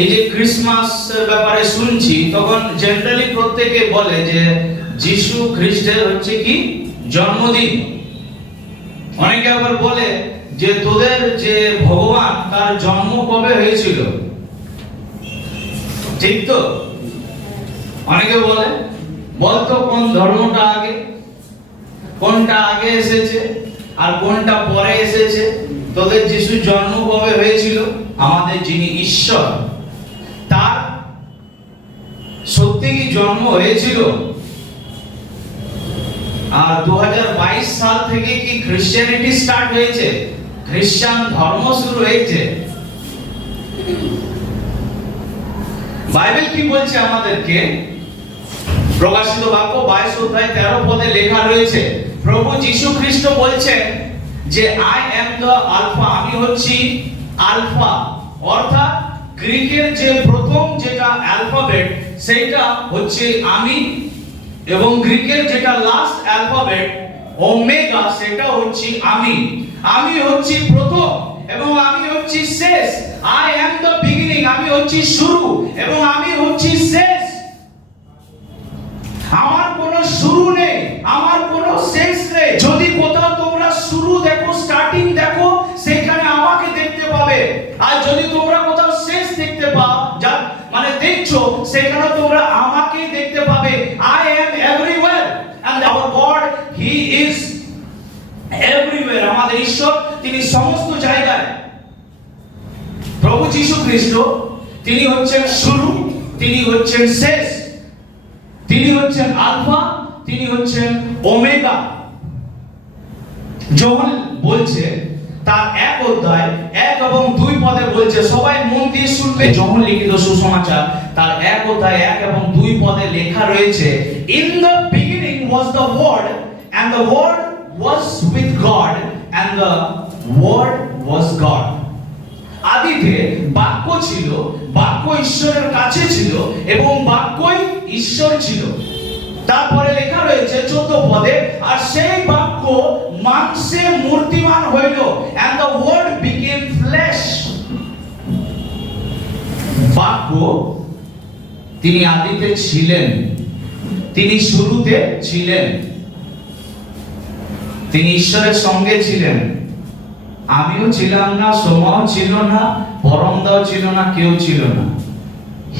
এই যে ক্রিসমাসের ব্যাপারে শুনছি, তখন জেনারেলি প্রত্যেকে বলে যে যিশু খ্রিস্টের হচ্ছে কি জন্মদিন। অনেকে আবার বলে যে তোদের যে ভগবান তার জন্ম কবে হয়েছিল, ঠিক তো? অনেকে বলে, বলতো কোন ধর্মটা আগে, কোনটা আগে এসেছে আর কোনটা পরে এসেছে, তোদের যিশু জন্ম কবে হয়েছিল? আমাদের যিনি ঈশ্বর তার সত্যি কি জন্ম হয়েছিল? আর 2022 সাল থেকে কি খ্রিস্টানিটি স্টার্ট হয়েছে, খ্রিস্টান ধর্ম শুরু হয়েছে? বাইবেল কি বলছে আমাদেরকে? প্রকাশিত বাক্য 22 অধ্যায় 13 পদে লেখা রয়েছে, প্রভু যীশু খ্রিস্ট বলছেন যে আই অ্যাম দ্য আলফা, আমি হচ্ছি আলফা। অর্থাৎ গ্রিকের যে প্রথম যেটা অ্যালফাবেট সেটা হচ্ছে আমি, এবং গ্রিকের যেটা লাস্ট অ্যালফাবেট ওমেগা সেটা হচ্ছে আমি। আমি হচ্ছি প্রথম এবং আমি হচ্ছি শেষ। আই অ্যাম দ্য বিগিনিং, আমি হচ্ছি শুরু এবং আমি হচ্ছি শেষ। আমার কোনো শুরু নেই, আমার কোনো শেষ নেই। যদি কোথাও তোমরা শুরু দেখো, স্টার্টিং দেখো, সেখানে আমাকে দেখতে পাবে। আর যদি তোমরা কোথাও শেষ দেখতে পাও, যা মানে দেখছো, সেখানে তোমরা আমাকেই দেখতে পাবে। I am everywhere and our God he is everywhere. আমাদের ঈশ্বর তিনি সমস্ত জায়গায়। প্রভু যীশু খ্রিস্ট তিনি হচ্ছেন শুরু, তিনি হচ্ছেন শেষ, তিনি হচ্ছেন আলফা, তিনি হচ্ছেন ওমেগা। যোহন বলছে তার 1 অধ্যায় 1 এবং 2 পদে বলছে, সবাই মন দিয়ে শুনবে। যোহন লিখিত সুসমাচার তার 1 অধ্যায় 1 এবং 2 পদে লেখা রয়েছে, in the beginning was the word and the word was with God and the word was God. আদিতে বাক্য ছিল, বাক্য ঈশ্বরের কাছে ছিল এবং বাক্যই ঈশ্বর ছিল। তারপরে লেখা রয়েছে 14 পদে, আর সেই বাক্য মাংসে মূর্তিমান হইল and the word became flesh. বাক্য তিনি আদিতে ছিলেন, তিনি শুরুতে ছিলেন, তিনি ঈশ্বরের সঙ্গে ছিলেন। আমিও ছিলাম না, সোমাও ছিল না, পরমদাও ছিল না, কেউ ছিল না।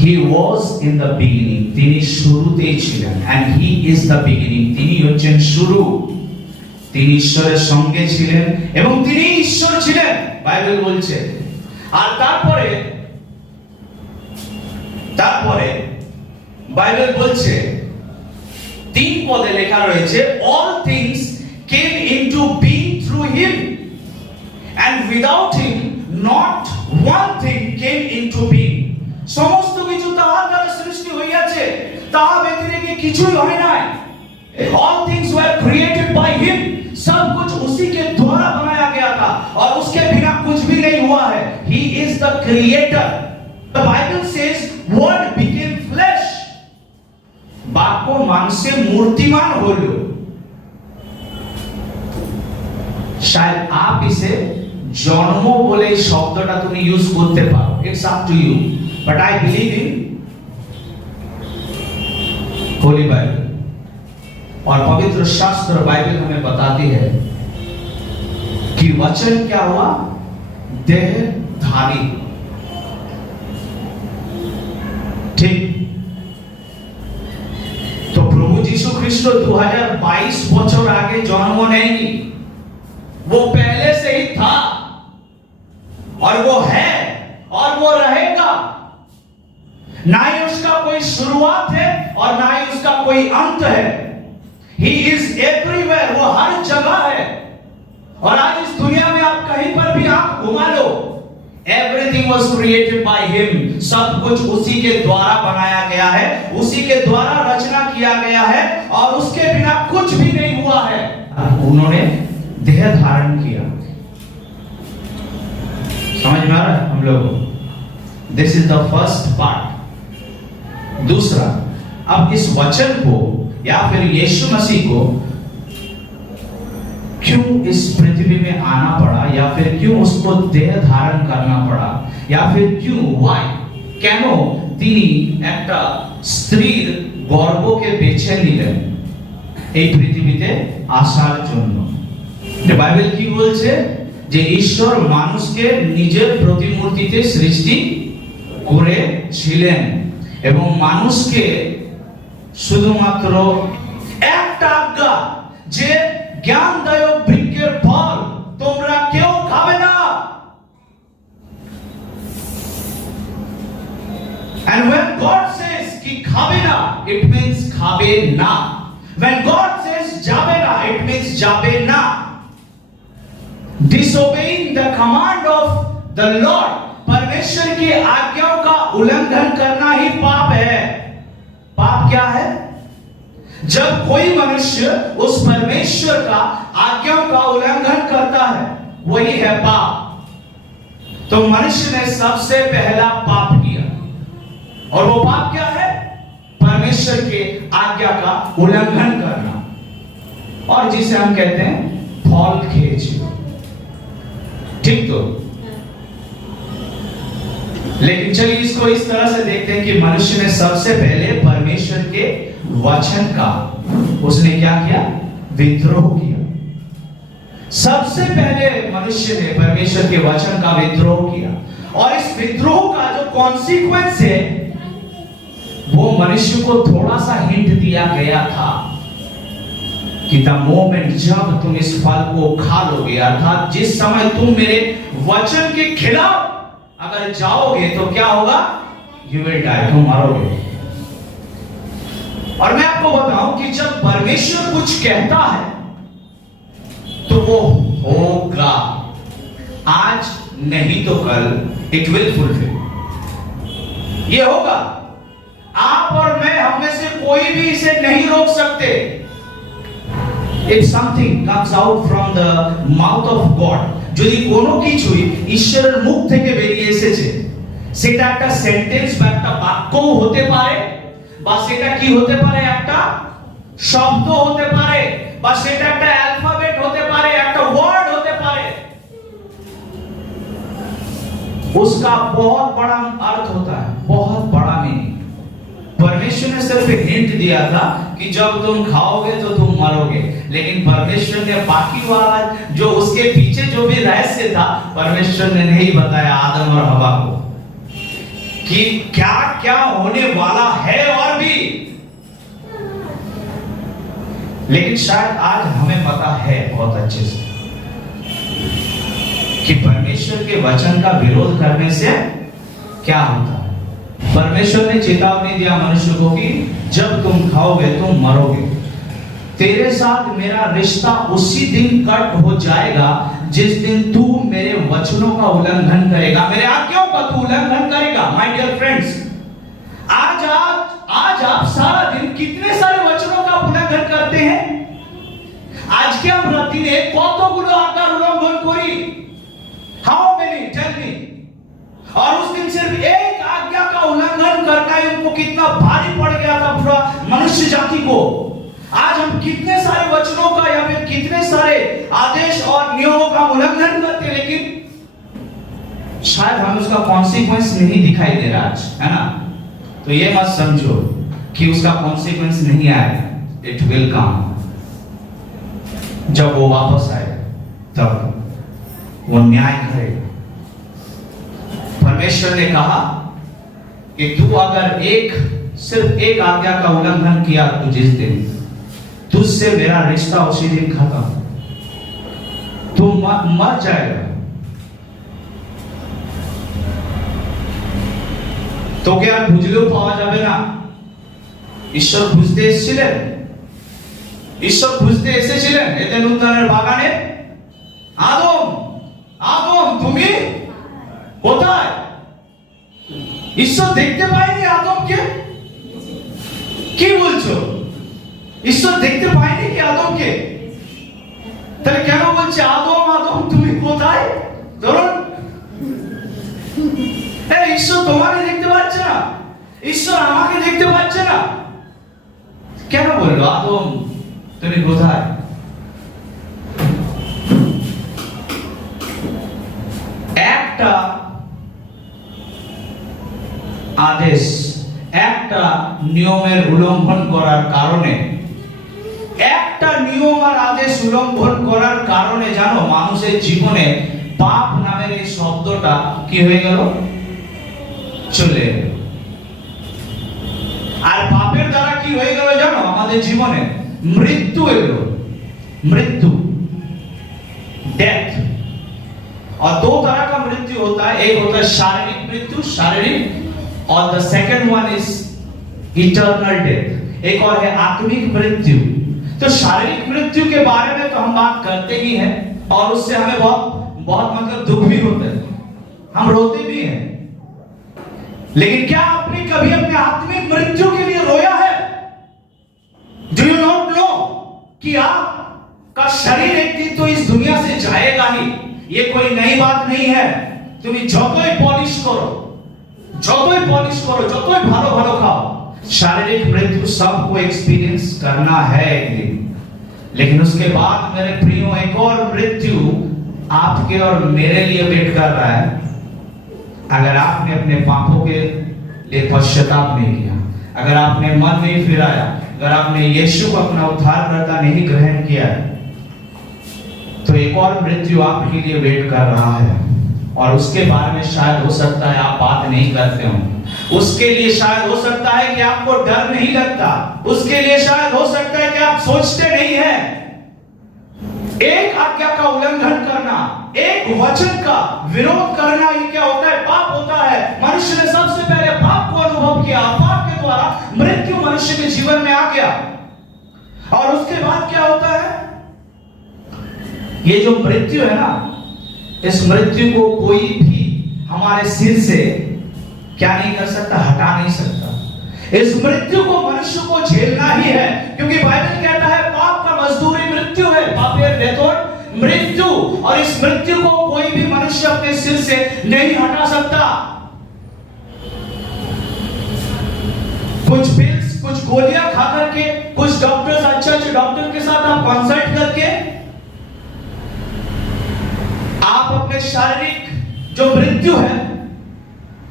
He was in the beginning, তিনি শুরুতেই ছিলেন, and he is the beginning, তিনি হচ্ছেন শুরু। তিনি ঈশ্বরের সঙ্গে ছিলেন এবং তিনি ঈশ্বর ছিলেন, বাইবেল বলছে। আর তারপরে বাইবেল বলছে 3 পদে লেখা রয়েছে, all things came into being through him and without him not one thing came into being. সমস্ত কিছু তার দ্বারা সৃষ্টি হইয়াছে, তার ব্যতিরেকে কিছুই হয় নাই। all things were created by him, सब कुछ उसी के द्वारा बनाया गया था और उसके बिना कुछ भी नहीं हुआ है। he is the creator. The Bible says word became flesh, বাক্য মাংসে মূর্তিমান হলো। शायद आप इसे জন্ম বলে শব্দটা তুমি ইউজ করতে পারো, it's up to you, but I believe in Holy Bible और पवित्र शास्त्र बाइबल हमें बताती है कि वचन क्या हुआ, देहधारी। ठीक, तो प्रभु यीशु ख्रिस्ट 2022 বছর আগে জন্ম নেয়নি, वो पहले से ही था और वो है और वो रहेगा। ना ही उसका कोई शुरुआत है और ना ही उसका कोई अंत है। He is everywhere, वो हर जगह है। और आज इस दुनिया में आप कहीं पर भी आंख घुमा लो, everything was created by him, सब कुछ उसी के द्वारा बनाया गया है, उसी के द्वारा रचना किया गया है और उसके बिना कुछ भी नहीं हुआ है। उन्होंने देह धारण किया। समझ में आ रहा है हम लोगों को? This is the first part. दूसरा, अब इस वचन को या फिर यीशु मसीह को क्यों इस पृथ्वी में आना पड़ा, या फिर क्यों उसको देह धारण करना पड़ा, या फिर क्यों, व्हाई? কেন তিনি একটা স্ত্রীর গর্ভকে বেছে নিলেন এই পৃথিবীতে আসার জন্য। বাইবেল কি বলছে? যে ঈশ্বর মানুষকে নিজের প্রতিমূর্তিতে সৃষ্টি করেছিলেন এবং মানুষকে শুধুমাত্র একটা আজ্ঞা, যে জ্ঞানদায়ক বৃক্ষের ফল তোমরা কেউ খাবে না। And when God says कि खाबे ना, it means खाबे ना. When God says जाबे ना, it means जाबे ना. Disobeying the command of the Lord, परमेश्वर की आज्ञाओं का उल्लंघन करना ही पाप है। पाप क्या है? जब कोई मनुष्य उस परमेश्वर का आज्ञाओं का उल्लंघन करता है, वही है पाप। तो मनुष्य ने सबसे पहला पाप किया, और वो पाप क्या है? परमेश्वर के आज्ञा का उल्लंघन करना, और जिसे हम कहते हैं फॉल खींचना। ठीक तो, लेकिन चलिए इसको इस तरह से देखते हैं कि मनुष्य ने सबसे पहले परमेश्वर के वचन का उसने क्या किया? विद्रोह किया। सबसे पहले मनुष्य ने परमेश्वर के वचन का विद्रोह किया, और इस विद्रोह का जो कॉन्सिक्वेंस है वो मनुष्य को थोड़ा सा हिंट दिया गया था कि द मोमेंट जब तुम इस फल को खा लोगे, अर्थात जिस समय तुम मेरे वचन के खिलाफ अगर जाओगे तो क्या होगा? यू विल डाई, तुम मरोगे। और मैं आपको बताऊं कि जब परमेश्वर कुछ कहता है तो वो होगा, आज नहीं तो कल इट विल फुलफिल। ये होगा। आप और मैं, हम में से कोई भी इसे नहीं रोक सकते। If something comes out from the mouth of God, যদি কোনো কিছুই ঈশ্বরের মুখ থেকে বেরিয়ে এসেছে, সেটা একটা সেন্টেন্স বা একটা বাক্যও হতে পারে, বা সেটা কি হতে পারে? একটা শব্দ হতে পারে, বা সেটা একটা অ্যালফাবেট হতে পারে, একটা ওয়ার্ড হতে পারে। उसका बहुत बड़ा अर्थ होता है, बहुत बड़ा मीनिंग। परमेश्वर ने सिर्फ एक हिंट दिया था कि जब तुम खाओगे तो तुम मरोगे, लेकिन परमेश्वर ने बाकी वाला जो उसके पीछे जो भी रहस्य था, परमेश्वर ने नहीं बताया आदम और हवा को कि क्या क्या होने वाला है और भी। लेकिन शायद आज हमें पता है बहुत अच्छे से कि परमेश्वर के वचन का विरोध करने से क्या होता है। परमेश्वर ने चेतावनी दिया मनुष्य को कि जब तुम खाओगे तुम मरोगे। तेरे साथ मेरा रिश्ता उसी दिन कट हो जाएगा जिस दिन तू मेरे वचनों का उल्लंघन करेगा, मेरे आज्ञाओं का तू उल्लंघन करेगा। माय डियर फ्रेंड्स, आज आप सारा दिन कितने सारे वचनों का उल्लंघन करते हैं? आज के আমরা দিনে কতগুলো আজ্ঞার উল্লঙ্ঘন করি? How many? Tell me. और उस दिन सिर्फ एक आज्ञा का उल्लंघन करना ही उनको कितना भारी पड़ गया था पूरा मनुष्य जाति को। आज हम कितने सारे वचनों का या फिर कितने सारे आदेश और नियमों का उल्लंघन करते हैं, लेकिन शायद हमें उसका कॉन्सिक्वेंस नहीं दिखाई दे रहा आज, है ना? तो ये मत समझो कि उसका कॉन्सिक्वेंस नहीं आएगा, इट विल कम। जब वो वापस आए तब वो न्याय करेगा। परमेश्वर ने कहा कि तू अगर सिर्फ एक आज्ञा का उल्लंघन किया तो जिस दिन तुझसे मेरा रिश्ता उसी दिन खत्म, तू मर जाएगा। तो क्या বুঝলেও পাওয়া যাবে না? ঈশ্বর খুঁজতে এসেছিলেন, ঈশ্বর খুঁজতে এসেছিলেন এদেন উদ্যানের বাগানে। আদম, আদম তুমি কোথায়? ঈশ্বর দেখতে পায়নি আদমকে? কি বলছো? ঈশ্বর দেখতে পায়নি কি আদমকে? তাহলে কেন বলছে আদম আদম তুমি কোথায়? ধরুন ঈশ্বর তোমাকে দেখতে পাচ্ছে না, ঈশ্বর আমাকে দেখতে পাচ্ছে না, কেন বললো আদম তুমি কোথায়? একটা আদেশ, একটা নিয়মের উল্লঙ্ঘন করার কারণে, একটা নিয়ম আর আদেশ উল্লঙ্ঘন করার কারণে জানো মানুষের জীবনে পাপ নামের এই শব্দটা কি হয়ে গেল, চলে গেল। আর পাপের দ্বারা কি হয়ে গেল জানো, আমাদের জীবনে মৃত্যু এলো, मृत्यु, डेथ। और दो तरह का मृत्यु होता है, एक होता है शारीरिक मृत्यु, शारीरिक, और the second one is eternal death, एक और है आत्मिक मृत्यु। तो शारीरिक मृत्यु के बारे में तो हम बात करते ही हैं और उससे हमें बहुत बहुत मतलब दुख भी होता है, हम रोते भी हैं। लेकिन क्या आपने कभी अपने आत्मिक मृत्यु के लिए रोया है? डू यू नॉट नो कि आपका शरीर एक दिन तो इस दुनिया से जाएगा ही, ये कोई नई बात नहीं है। তুমি যতই পলিশ করো, যতই পলিশ করো, যতই ভালো ভালো খাও, शारीरिक मृत्यु सबको एक्सपीरियंस करना है एक दिन। लेकिन उसके बाद मेरे प्रियो एक और मृत्यु आपके और मेरे लिए वेट कर रहा है, अगर आपने अपने पापों के लिए पश्चाताप नहीं किया, अगर आपने मन नहीं फिराया, अगर आपने यीशु को अपना उद्धारकर्ता नहीं ग्रहण किया, तो एक और मृत्यु आपके लिए वेट कर रहा है। और उसके बारे में शायद हो सकता है आप बात नहीं करते हो, उसके लिए शायद हो सकता है कि आपको डर नहीं लगता, उसके लिए शायद हो सकता है कि आप सोचते नहीं हैं। एक आज्ञा का उल्लंघन करना, एक वचन का विरोध करना, ये क्या होता है? पाप होता है। मनुष्य ने सबसे पहले पाप को अनुभव किया, पाप के द्वारा मृत्यु मनुष्य के जीवन में आ गया। और उसके बाद क्या होता है? ये जो मृत्यु है ना, इस मृत्यु को कोई भी हमारे सिर से क्या नहीं कर सकता, हटा नहीं सकता। इस मृत्यु को मनुष्य को झेलना ही है, क्योंकि बाइबल कहता है पाप का मजदूरी मृत्यु है, पापेर वेतन मृत्यु। और इस मृत्यु को कोई भी मनुष्य अपने सिर से नहीं हटा सकता। कुछ पिल्स, कुछ गोलियां खा करके, कुछ डॉक्टर्स, अच्छे अच्छे डॉक्टर के साथ आप कंसल्ट करके आप अपने शारीरिक जो मृत्यु है,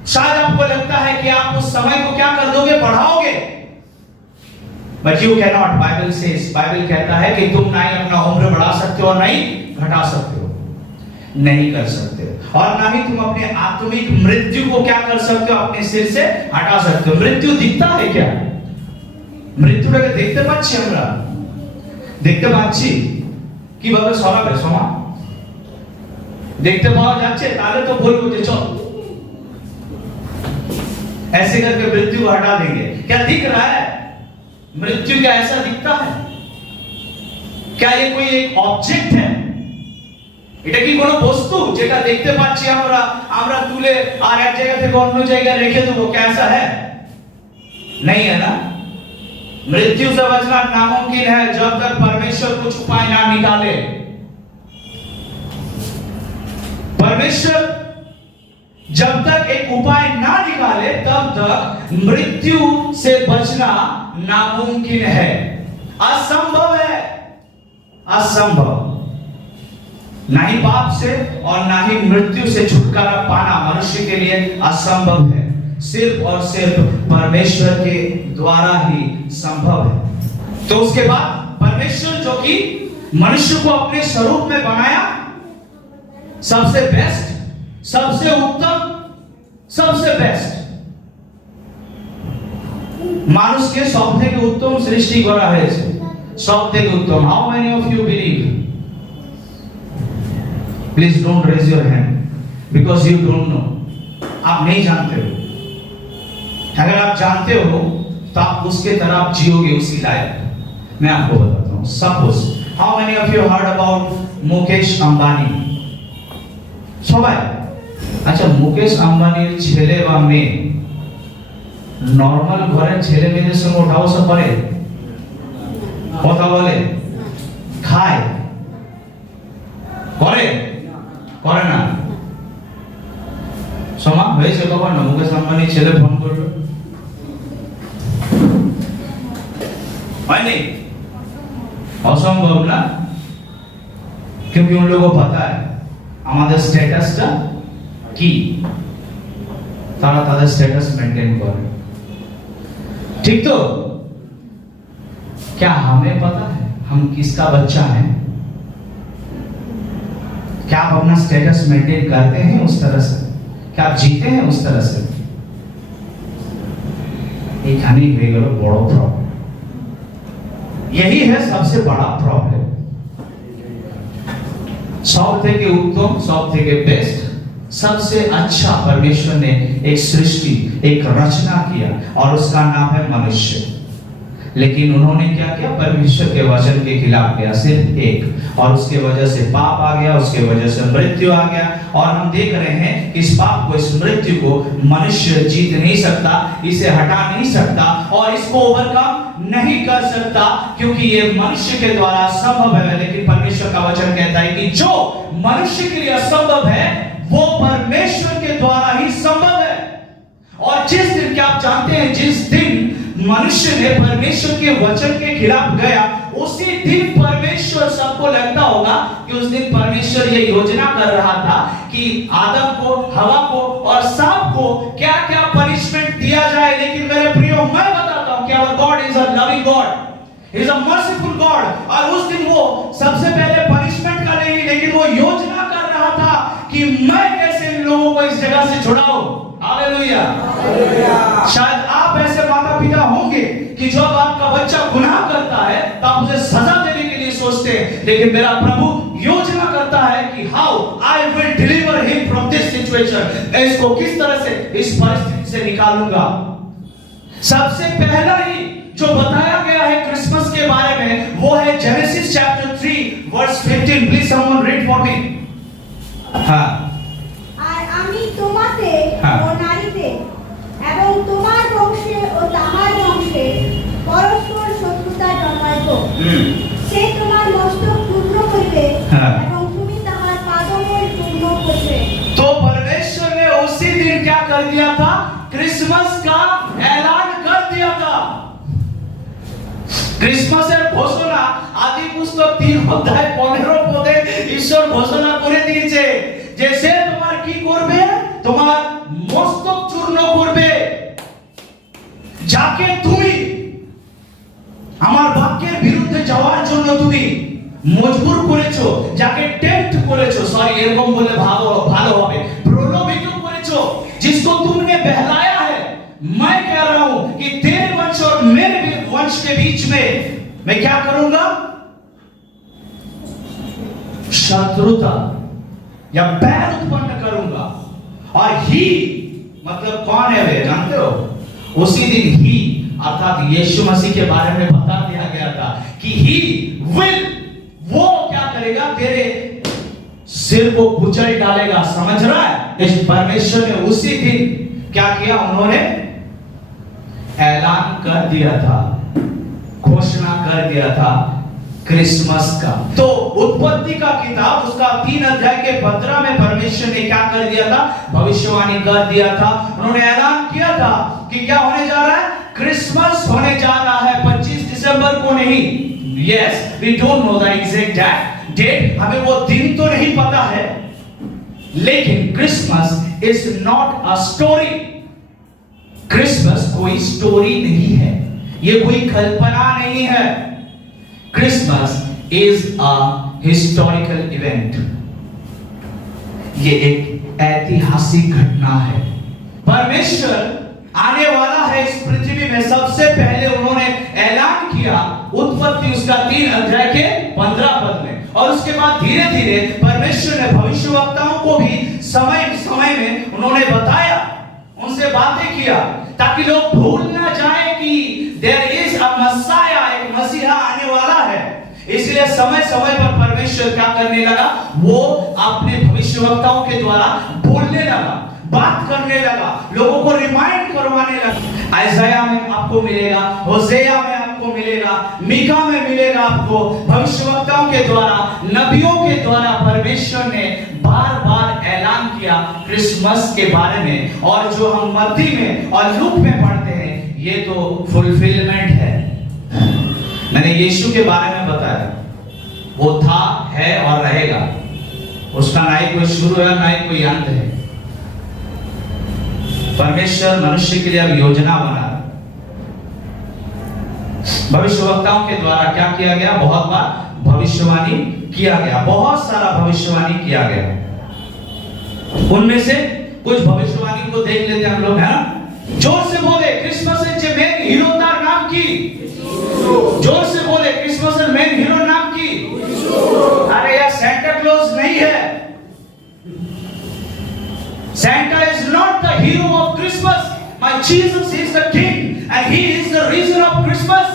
शायद आपको लगता है कि आप उस समय को क्या कर दोगे, बढ़ाओगे। But you can not. Bible says, Bible कहता है कि तुम ना ही अपना उम्र बढ़ा सकते हो और ना ही घटा सकते हो, नहीं कर सकते हो। और ना ही तुम अपने आत्मिक मृत्यु को क्या कर सकते हो, अपने सिर से हटा सकते हो। मृत्यु दिखता है क्या? মৃত্যুটাকে দেখতে পাচ্ছি আমরা, দেখতে পাচ্ছি কিভাবে সরাবে সমা देखते पाओ जाचे, ताले तो बोल मुझे चल, ऐसे करके मृत्यु को हटा देंगे। क्या दिख रहा है? मृत्यु क्या ऐसा दिखता है? क्या ये कोई एक ऑब्जेक्ट है? এটা কি কোনো বস্তু যেটা দেখতে পাচ্ছি আমরা, আমরা তুলে আর এক জায়গা থেকে অন্য জায়গায় রেখে দেবো? कैसा है? नहीं है ना। मृत्यु से बचना नामुमकिन है जब तक परमेश्वर कुछ उपाय ना निकाले। परमेश्वर जब तक एक उपाय ना निकाले तब तक मृत्यु से बचना नामुमकिन है, असंभव है, असंभव। ना ही पाप से और ना ही मृत्यु से छुटकारा पाना मनुष्य के लिए असंभव है, सिर्फ और सिर्फ परमेश्वर के द्वारा ही संभव है। तो उसके बाद परमेश्वर जो कि मनुष्य को अपने स्वरूप में बनाया, सबसे बेस्ट, सबसे उत्तम, सबसे बेस्ट মানুষকে সব থেকে উত্তম সৃষ্টি করা হয়েছে, সব থেকে উত্তম। How many of you believe? Please don't raise your hand because you don't know, आप नहीं जानते हो। अगर आप जानते हो तो आप उसके तरह आप जियोगे, उसी लायक। मैं आपको बताता हूं। Suppose, how many of you heard about Mukesh Ambani? সবাই। আচ্ছা, মুকেশ আম্বানির ছেলে বা মেয়ে নরমাল ঘরের ছেলে মেয়েদের সঙ্গে ওঠা বসা করে, কথা বলে, খায়, করে করে না? সমান হয়েছে কখন না মুকেশ আম্বানির ছেলে ফোন করলো? হয়নি? असंभव ना, क्योंकि उन लोगों को पता है हमारे स्टेटसটা কি। তারা তাদের স্ট্যাটাস মেंटेन করে। ठीक तो क्या हमें पता है हम किसका बच्चा है? क्या आप अपना स्टेटस मेंटेन करते हैं उस तरह से? क्या आप जीते हैं उस तरह से? एखानेই হয়ে গেল বড় प्रॉब्लम। यही है सबसे बड़ा प्रॉब्लम। सब থেকে उत्तम, सब থেকে बेस्ट, सबसे अच्छा परमेश्वर ने एक सृष्टि, एक रचना किया और उसका नाम है मनुष्य। लेकिन उन्होंने क्या किया? परमेश्वर के वचन के खिलाफ किया, सिर्फ एक, और उसके वजह से पाप आ गया, उसके वजह से मृत्यु आ गया। और हम देख रहे हैं कि इस पाप को, इस मृत्यु को मनुष्य जीत नहीं सकता, इसे हटा नहीं सकता और इसको ओवरकम नहीं कर सकता, क्योंकि ये मनुष्य के द्वारा संभव है। लेकिन परमेश्वर का वचन कहता है कि जो मनुष्य के लिए असंभव है वो परमेश्वर के द्वारा ही संभव है। और जिस दिन, क्या आप जानते हैं, जिस दिन मनुष्य ने परमेश्वर के वचन के खिलाफ गया, उसी दिन परमेश्वर, सबको लगता होगा कि उस दिन परमेश्वर ये योजना कर रहा था कि आदम को, हवा को और सांप को क्या क्या पनिशमेंट दिया जाए। लेकिन मेरे प्रियो, मैं बताता हूं कि our God is a loving God, is a merciful God. और उस दिन वो सबसे पहले पनिशमेंट का नहीं, लेकिन वो योजना कर रहा था कि मैं कैसे इन लोगों को इस जगह से छुड़ाऊं। हालेलुया। शायद आप ऐसे माता पिता होंगे कि जब आपका बच्चा गुनाह करता है तो आप उसे सजा देने के लिए सोचते हैं, लेकिन मेरा प्रभु योजना करता है कि how I will deliver him from this situation, मैं इसको किस तरह से इस परिस्थिति से निकालूंगा। सबसे पहला ही जो बताया गया है क्रिसमस के बारे में वो है Genesis chapter 3 verse 15। Please someone read for me. हाँ। আর আমি তোমাতে ও নারীতে এবং তোমার বংশে ও তাহার বংশে পরস্পর শত্রুতা জন্মাইব। সে তোমার মস্তক চূর্ণ করিবে এবং তুমি তাহার পাদমূল চূর্ণ করিবে। तो परमेश्वर ने उसी दिन क्या कर दिया था? क्रिसमस का ऐलान कर दिया था। ক্রিসমাসের ঘোষণা আদি পুস্তক 3 অধ্যায় 15 পদে ঈশ্বর ঘোষণা করে দিয়েছে যে সে তোমার কি করবে? তোমার মস্তক চূর্ণ করবে। যাকে তুমি আমার বাক্যের বিরুদ্ধে যাওয়ার জন্য তুমি মজবুর করেছো, যাকে টেম্পট করেছো, সরি এরকম বলে ভালো হবে, প্রলোভিত করেছো, जिसको तुमने बहलाया है, मैं कह रहा हूं कि तेरे वंश और मेरे वंश के बीच में मैं क्या करूंगा? शत्रुता या बैर उत्पन्न करूंगा। और ही मतलब कौन है वे? जानते हो? उसी दिन ही अर्थात यीशु मसीह के बारे में बता दिया गया था कि ही विल, वो क्या करेगा? तेरे सिर को कुचल डालेगा। समझ रहा है? इस परमेश्वर ने उसी दिन क्या किया? उन्होंने ऐलान कर दिया था, घोषणा कर दिया था क्रिसमस का। तो उत्पत्ति का किताब उसका 3 अध्याय के 15 में परमेश्वर ने क्या कर दिया था? भविष्यवाणी कर दिया था। उन्होंने ऐलान किया था कि क्या होने जा रहा है? क्रिसमस होने जा रहा है 25 दिसंबर को नहीं। Yes, we don't know the exact date, हमें वो दिन तो नहीं पता है, लेकिन Christmas is not a story. Christmas कोई स्टोरी नहीं है, ये कोई कल्पना नहीं है। Christmas is a historical event, ये एक ऐतिहासिक घटना है। परमेश्वर आने वाला है इस पृथ्वी में। सबसे पहले उन्होंने ऐलान किया उत्पत्ति उसका 3 अध्याय के 15 पद में, और उसके बाद धीरे धीरे परमेश्वर ने भविष्यवक्ताओं को भी समय समय में उन्होंने बताया, उनसे बातें किया, ताकि लोग भूल ना जाए कि देयर इज अ मसाया, एक मसीहा आने वाला है। इसलिए समय समय पर परमेश्वर क्या करने लगा? वो अपने भविष्यवक्ताओं के द्वारा बोलने लगा, बात करने लगा, लोगों को रिमाइंड करवाने लगा। आइज़ाया में आपको मिलेगा, होसेया में आपको मिलेगा, मीका में मिलेगा आपको। भविष्यवक्ताओं के द्वारा, नबियों के द्वारा परमेश्वर ने बार बार ऐलान किया क्रिसमस के बारे में। और जो हम मत्ती में और लूक में पढ़ते हैं, ये तो फुलफिलमेंट है। मैंने यीशु के बारे में बताया, वो था, है और रहेगा। उसका ना ही कोई शुरू है ना ही कोई अंत है। परमेश्वर मनुष्य के लिए अब योजना बना। भविष्यवक्ताओं के द्वारा क्या किया गया? बहुत बार भविष्यवाणी किया गया, बहुत सारा भविष्यवाणी किया गया। उनमें से कुछ भविष्यवाणी को देख लेते हैं हम लोग, है ना? जोर से बोले क्रिसमस जे मेन हीरो तार नाम की। जोर से बोले क्रिसमस मेन हीरो नाम की। अरे यार सेंटा क्लॉज नहीं है। Santa is not the hero of Christmas. My Jesus is the king and he is the reason of Christmas.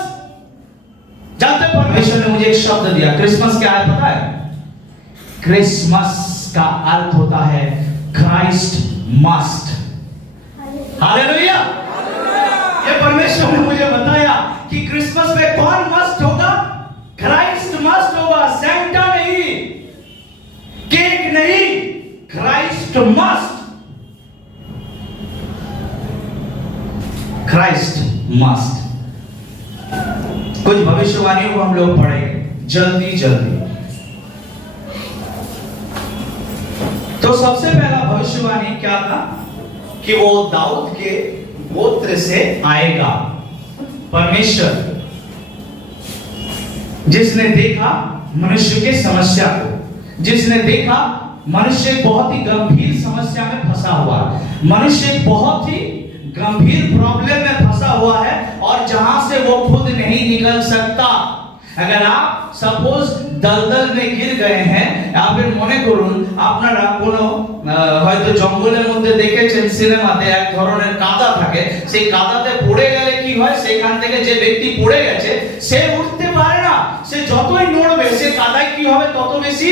जानते परमेश्वर ने मुझे एक शब्द दिया, क्रिसमस क्या है पता है? क्रिसमस का अर्थ होता है क्राइस्ट मस्ट। हालेलुया। ये परमेश्वर ने मुझे बताया कि क्रिसमस में कौन मस्ट होगा? क्राइस्ट मस्ट होगा, सेंटा नहीं, केक नहीं, क्राइस्ट मस्ट। Christ must. कुछ भविष्यवाणियों को हम लोग पढ़ेंगे जल्दी जल्दी। तो सबसे पहला भविष्यवाणी क्या था कि वो दाऊद के गोत्र से आएगा। परमेश्वर जिसने देखा मनुष्य के समस्या को, जिसने देखा मनुष्य बहुत ही गंभीर समस्या में फंसा हुआ है, मनुष्य बहुत ही गंभीर प्रॉब्लम में फंसा हुआ है और जहां से वो खुद नहीं निकल सकता। अगर आप सपोज दलदल में गिर गए हैं, या फिर মনে করুন আপনারা কোনো হয়তো জঙ্গলের মধ্যে দেখেছেন সিনেমাতে এক ধরনের কাদা থাকে, সেই কাদাতে পড়ে গেলে কি হয়, সেখান থেকে যে ব্যক্তি পড়ে গেছে সে উঠতে পারে না, সে যতই নড়বে সে কাদায় কি হবে তত বেশি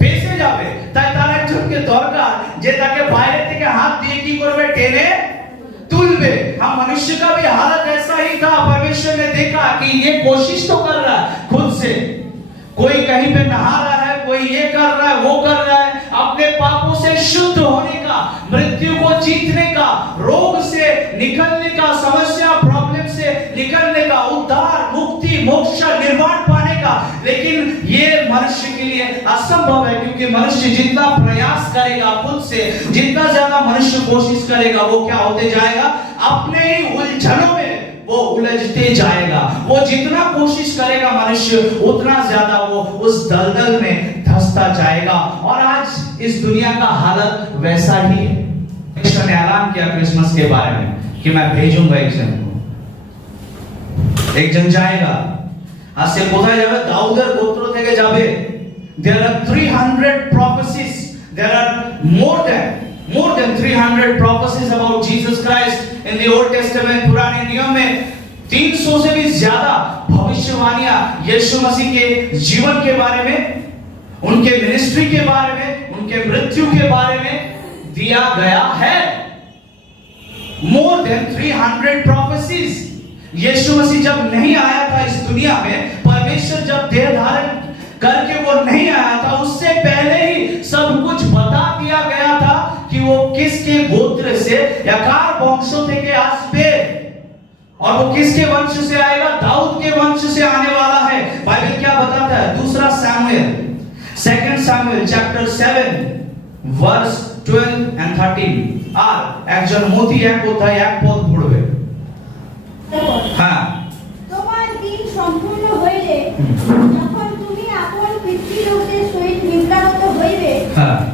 ফেসে যাবে। তাই তার একজনকে দরকার যে তাকে বাইরে থেকে হাত দিয়ে কি করবে, টেনে तुलबे। हम मनुष्य का भी हालत ऐसा ही था। परमेश्वर ने देखा कि ये कोशिश तो कर रहा है खुद से, कोई कहीं पे नहा रहा है, कोई ये कर रहा है, वो कर रहा है, अपने पापों से शुद्ध होने का, मृत्यु को जीतने का, रोग से निकलने का, समस्या प्रॉब्लम से निकलने का, उद्धार, मुक्ति, मोक्ष, निर्वाण पाने का। लेकिन ये मनुष्य के लिए असंभव है, क्योंकि मनुष्य जितना प्रयास करेगा खुद से, जितना ज्यादा मनुष्य कोशिश करेगा, वो क्या होते जाएगा, अपने ही उलझनों में वो उलझते जाएगा। वो जितना कोशिश करेगा मनुष्य उतना ज्यादा वो उस दलदल में धंसता जाएगा। और आज इस दुनिया का हालत वैसा ही है। परमेश्वर ने ऐलान किया क्रिसमस के बारे में कि मैं भेजूंगा एक जन को, एक जन जाएगा। आज से কোথায় যাবে? দাউদের গোত্র থেকে যাবে। There are 300 prophecies. There are more than 300 prophecies about Jesus Christ in the Old Testament. पुराने नियम में 300 से भी ज्यादा भविष्यवाणियां यीशु मसीह के जीवन के बारे में, उनके मिनिस्ट्री के बारे में, उनके मृत्यु के बारे में दिया गया है। More than 300 prophecies. यीशु मसीह जब नहीं आया था इस दुनिया में, परमेश्वर जब देह धारण करके वो नहीं आया था, उससे पहले ही सब कुछ बता दिया गया था कि वो किसके गोत्र से या कार वंशों থেকে আসবে और वो किसके वंश से आएगा, दाऊद के वंश से आने वाला है। बाइबल क्या बताता है? दूसरा Samuel, 2 Samuel chapter 7 verse 12 and 13। আর একজন মতি এক অধ্যায় এক পদ পড়বে। হ্যাঁ, তোমার দিন সম্পূর্ণ হইলে যখন তুমি আপন পিতৃলোকের সহিত নিদ্রাগত হইবে,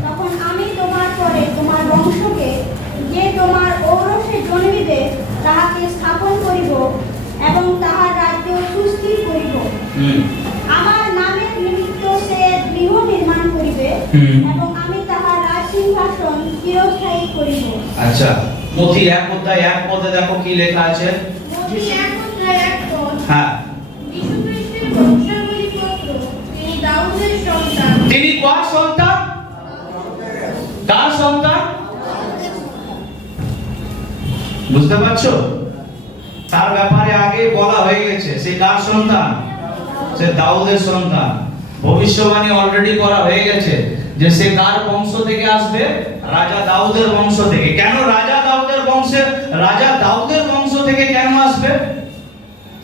তখন আমি তোমার পরে তোমার বংশকে, যে তোমার ঔরসে জন্মিবে, তাহাকে স্থাপন করিব এবং তাহার রাজ্য সুস্থির করিব। আমার নামের নিমিত্ত সে গৃহ নির্মাণ করিবে এবং আমি তাহার রাজসিংহাসন চিরস্থায়ী করিব। আচ্ছা, মতি এক অধ্যায় এক পদে দেখো কি লেখা আছে। মতি এক অধ্যায় এক পদ। হ্যাঁ, যীশু খ্রিস্টের বংশাবলী পত্র। তিনি দাউদের সন্তান। তিনি কার সন্তান? কার সন্তান? বুঝতে পারছো? তার ব্যাপারে আগে বলা হয়ে গেছে। সে কার সন্তান? সে দাউদের সন্তান। ভবিষ্যবাণী অলরেডি করা হয়ে গেছে যে সে কার বংশ থেকে আসবে? রাজা দাউদের বংশ থেকে। কেন রাজা দাউদের বংশে? রাজা দাউদের বংশ থেকে কেন আসবে?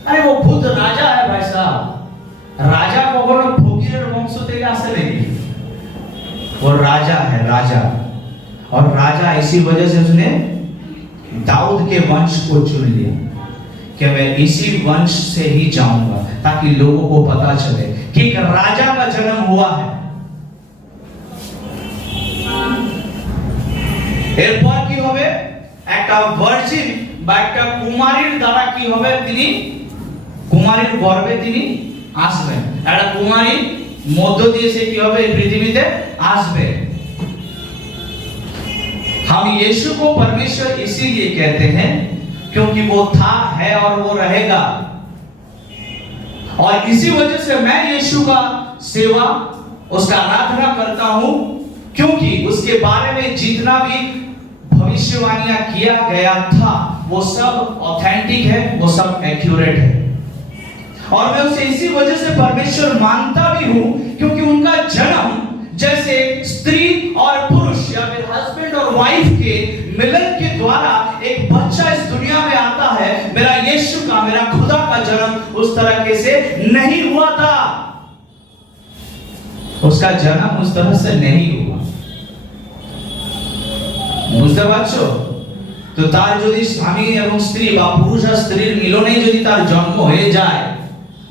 আরে वो खुद राजा है भाई साहब। राजा কখনো ফকিরের বংশ থেকে আসে নাকি? वो राजा है, राजा। और राजा इसी वजह से उसने दाऊद के वंश को चुन लिया कि मैं इसी वंश से ही जाऊंगा, ताकि लोगों को पता चले कि एक राजा का जन्म हुआ है। এরপর কি হবে, একটা ভার্জিন বা একটা কুমারীর দ্বারা কি হবে, তিনি কুমারীর গর্ভে তিনি আসবেন। একটা কুমারী মধ্য দিয়ে সে কি হবে, এই পৃথিবীতে আসবে। हम यीशु को परमेश्वर इसीलिए कहते हैं क्योंकि वो था, है और वो रहेगा। और इसी वजह से मैं यीशु का सेवा, उसका आराधना करता हूं, क्योंकि उसके बारे में जितना भी भविष्यवाणियां किया गया था वो सब ऑथेंटिक है, वो सब एक्यूरेट है। और मैं उसे इसी वजह से परमेश्वर मानता भी हूं क्योंकि उनका जन्म जैसे स्त्री और पुरुष या फिर हस्बैंड और वाइफ के मिलन के द्वारा एक बच्चा इस दुनिया में आता है, मेरा यीशु का, मेरा खुदा का जन्म उस तरीके से नहीं हुआ था। उसका जन्म उस तरह से नहीं हुआ। বুঝতে পারছো? তো তার যদি স্বামী এবং স্ত্রী বা পুরুষ আর স্ত্রীর মিলনেই যদি তার জন্ম হয়ে যায়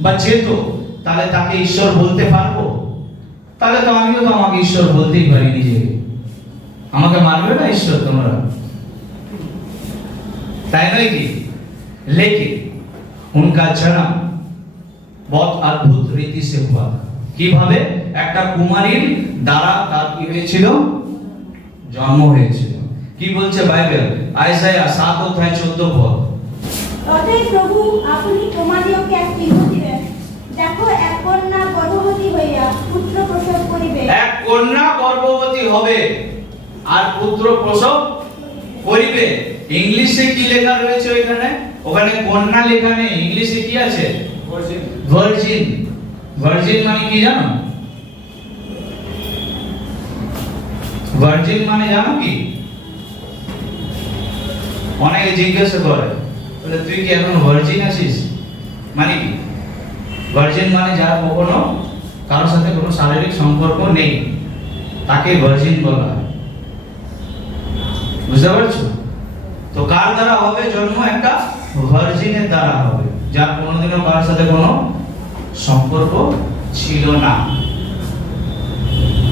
বা যেত, তাহলে তাকে ঈশ্বর বলতে পারবো? তাহলে তো আমিও তো আমাকে ঈশ্বর বলতেই পারি নিজেকে। আমাকে মানবে না ঈশ্বর তোমরা? তাই নয় কি? लेकिन उनका जन्म बहुत अद्भुत रीति से हुआ। কিভাবে? একটা কুমারীর দ্বারা তার কি হয়েছিল, জন্ম হয়েছিল। কি বলছে বাইবেল? আয়েশায়া 7 অধ্যায় 14 পদ। তথায় প্রভু আপনি তোমাদিওকে এক চিহ্ন দিবেন, দেখো এক কন্যা গর্ভবতী হইয়া পুত্র প্রসব করিবে। এক কন্যা গর্ভবতী হবে আর পুত্র প্রসব করিবে। ইংলিশে কি লেখা রয়েছে ওখানে? ওখানে কন্যা লেখা নেই, ইংলিশে কি আছে? ভার্জিন। ভার্জিন, ভার্জিন মানে কি জানো? ভার্জিন মানে জানো কি? অনেকে জিজ্ঞাসা করে, বলে তুই কি এখন ভার্জিন আছিস? মানে কি? ভার্জিন মানে যার কখনো কারোর সাথে কোনো শারীরিক সম্পর্ক নেই, তাকে ভার্জিন বলা হয়। বুঝতে পারছো? তো কার দ্বারা হবে জন্ম? একটা ভার্জিনের দ্বারা হবে, যার কোনোদিনও কারোর সাথে কোনো সম্পর্ক ছিল না।